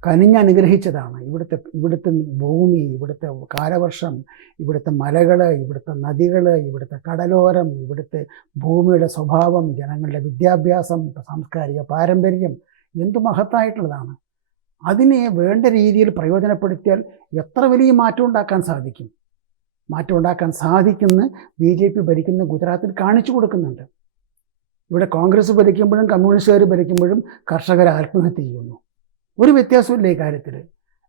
കനിഞ്ഞനുഗ്രഹിച്ചതാണ് ഇവിടുത്തെ ഭൂമി, ഇവിടുത്തെ കാലവർഷം, ഇവിടുത്തെ മലകൾ, ഇവിടുത്തെ നദികൾ, ഇവിടുത്തെ കടലോരം, ഇവിടുത്തെ ഭൂമിയുടെ സ്വഭാവം, ജനങ്ങളുടെ വിദ്യാഭ്യാസം, സാംസ്കാരിക പാരമ്പര്യം എന്തു മഹത്തായിട്ടുള്ളതാണ്. അതിനെ വേണ്ട രീതിയിൽ പ്രയോജനപ്പെടുത്തിയാൽ എത്ര വലിയ മാറ്റം ഉണ്ടാക്കാൻ സാധിക്കും. മാറ്റം ഉണ്ടാക്കാൻ സാധിക്കുമെന്ന് BJP ഭരിക്കുന്ന ഗുജറാത്തിൽ കാണിച്ചു കൊടുക്കുന്നുണ്ട്. ഇവിടെ കോൺഗ്രസ് ഭരിക്കുമ്പോഴും കമ്മ്യൂണിസ്റ്റുകാർ ഭരിക്കുമ്പോഴും കർഷകർ ആത്മഹത്യ ചെയ്യുന്നു. ഒരു വ്യത്യാസമില്ല ഈ കാര്യത്തിൽ.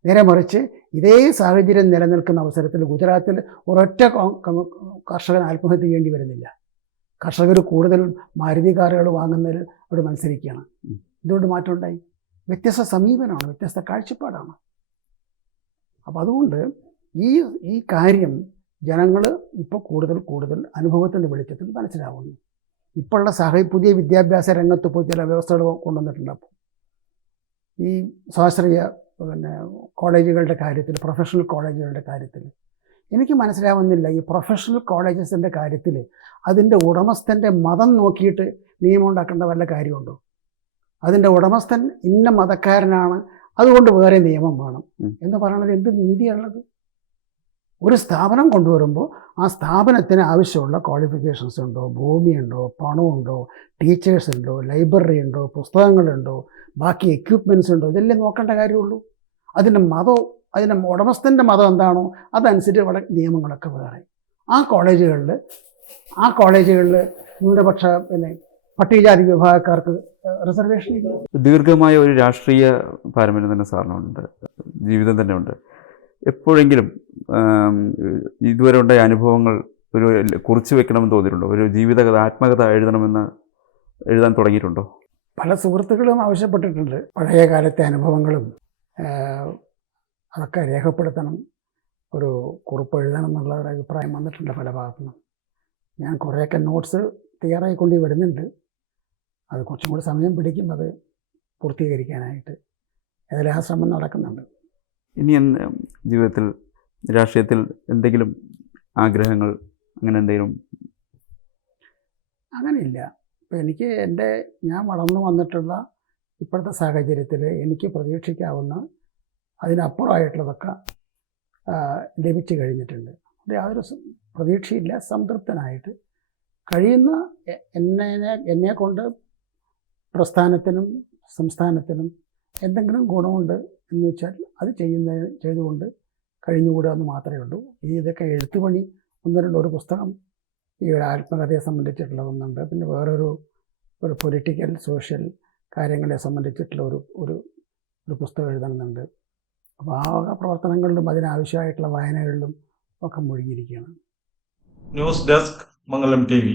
നേരെ മറിച്ച് ഇതേ സാഹചര്യം നിലനിൽക്കുന്ന അവസരത്തിൽ ഗുജറാത്തിൽ ഒരൊറ്റ കർഷകൻ ആത്മഹത്യ ചെയ്യേണ്ടി വരുന്നില്ല. കർഷകർ കൂടുതൽ മാരുതി കാറുകൾ വാങ്ങുന്നതിൽ അവിടെ മത്സരിക്കുകയാണ്. എന്തുകൊണ്ട് മാറ്റം ഉണ്ടായി? വ്യത്യസ്ത സമീപനമാണ്, വ്യത്യസ്ത കാഴ്ചപ്പാടാണ്. അപ്പോൾ അതുകൊണ്ട് ഈ കാര്യം ജനങ്ങൾ ഇപ്പോൾ കൂടുതൽ അനുഭവത്തിൻ്റെ വെളിച്ചത്തിൽ മനസ്സിലാവുന്നു. ഇപ്പോഴുള്ള പുതിയ വിദ്യാഭ്യാസ രംഗത്ത് ഇപ്പോൾ ചില വ്യവസ്ഥകൾ കൊണ്ടുവന്നിട്ടുണ്ട്. അപ്പോൾ ഈ സ്വാശ്രയ കോളേജുകളുടെ കാര്യത്തിൽ, പ്രൊഫഷണൽ കോളേജുകളുടെ കാര്യത്തിൽ എനിക്ക് മനസ്സിലാവുന്നില്ല. ഈ പ്രൊഫഷണൽ കോളേജസിൻ്റെ കാര്യത്തിൽ അതിൻ്റെ ഉടമസ്ഥൻ്റെ മതം നോക്കിയിട്ട് നിയമം ഉണ്ടാക്കേണ്ട വല്ല കാര്യമുണ്ടോ? അതിൻ്റെ ഉടമസ്ഥൻ ഇന്ന മതക്കാരനാണ്, അതുകൊണ്ട് വേറെ നിയമം വേണം എന്ന് പറയുന്നത് എന്ത് നീതിയാണുള്ളത്? ഒരു സ്ഥാപനം കൊണ്ടുവരുമ്പോൾ ആ സ്ഥാപനത്തിന് ആവശ്യമുള്ള ക്വാളിഫിക്കേഷൻസ് ഉണ്ടോ, ഭൂമിയുണ്ടോ, പണമുണ്ടോ, ടീച്ചേഴ്സ് ഉണ്ടോ, ലൈബ്രറി ഉണ്ടോ, പുസ്തകങ്ങളുണ്ടോ, ബാക്കി എക്യുപ്മെൻറ്റ്സ് ഉണ്ടോ, ഇതെല്ലാം നോക്കേണ്ട കാര്യമുള്ളൂ. അതിൻ്റെ ഉടമസ്ഥൻ്റെ മതം എന്താണോ അതനുസരിച്ച് നിയമങ്ങളൊക്കെ വേറെ. ആ കോളേജുകളിൽ ന്യൂനപക്ഷ പട്ടികജാതി വിഭാഗക്കാർക്ക് റിസർവേഷൻ ഇല്ല. ദീർഘമായ ഒരു രാഷ്ട്രീയ പാരമ്പര്യം തന്നെ സാറിനുണ്ട്, ജീവിതം തന്നെ ഉണ്ട്. എപ്പോഴെങ്കിലും ഇതുവരെ ഉണ്ടായ അനുഭവങ്ങൾ ഒരു കുറിച്ച് വെക്കണമെന്ന് തോന്നിയിട്ടുണ്ടോ? ഒരു ജീവിതകഥ, ആത്മകഥ എഴുതാൻ തുടങ്ങിയിട്ടുണ്ടോ? പല സുഹൃത്തുക്കളും ആവശ്യപ്പെട്ടിട്ടുണ്ട്. പഴയ കാലത്തെ അനുഭവങ്ങളും അതൊക്കെ രേഖപ്പെടുത്തണം, ഒരു കുറിപ്പ് എഴുതണം എന്നുള്ള ഒരു അഭിപ്രായം വന്നിട്ടുണ്ട് പല ഭാഗത്തുനിന്നും. ഞാൻ കുറേയൊക്കെ നോട്ട്സ് തയ്യാറായിക്കൊണ്ട് വരുന്നുണ്ട്. അത് കുറച്ചും കൂടി സമയം പിടിക്കും അത് പൂർത്തീകരിക്കാനായിട്ട്. ഏതായാലും ആ ശ്രമം നടക്കുന്നുണ്ട്. ഇനി ജീവിതത്തിൽ, രാഷ്ട്രീയത്തിൽ എന്തെങ്കിലും ആഗ്രഹങ്ങൾ, അങ്ങനെ എന്തെങ്കിലും? അങ്ങനെയില്ല. ഇപ്പം എനിക്ക് ഞാൻ വളർന്നു വന്നിട്ടുള്ള ഇപ്പോഴത്തെ സാഹചര്യത്തിൽ എനിക്ക് പ്രതീക്ഷിക്കാവുന്ന അതിനപ്പുറമായിട്ടുള്ളതൊക്കെ ലഭിച്ചു കഴിഞ്ഞിട്ടുണ്ട്. അത് യാതൊരു പ്രതീക്ഷയില്ല. സംതൃപ്തനായിട്ട് കഴിയുന്ന എന്നെക്കൊണ്ട് പ്രസ്ഥാനത്തിനും സംസ്ഥാനത്തിനും എന്തെങ്കിലും ഗുണമുണ്ട് എന്ന് വെച്ചാൽ അത് ചെയ്തുകൊണ്ട് കഴിഞ്ഞുകൂടുക എന്ന് മാത്രമേ ഉള്ളൂ. ഇതൊക്കെ എഴുത്തുപണി ഒരു പുസ്തകം ഈ ഒരു ആത്മകഥയെ സംബന്ധിച്ചിട്ടുള്ളതൊന്നുണ്ട്. പിന്നെ വേറൊരു പൊളിറ്റിക്കൽ സോഷ്യൽ കാര്യങ്ങളെ സംബന്ധിച്ചിട്ടുള്ള ഒരു പുസ്തകം എഴുതണമെന്നുണ്ട്. അപ്പോൾ ആ പ്രവർത്തനങ്ങളിലും അതിനാവശ്യമായിട്ടുള്ള വായനകളിലും ഒക്കെ മുഴുകിയിരിക്കുകയാണ്. ന്യൂസ് ഡെസ്ക് മംഗളം TV.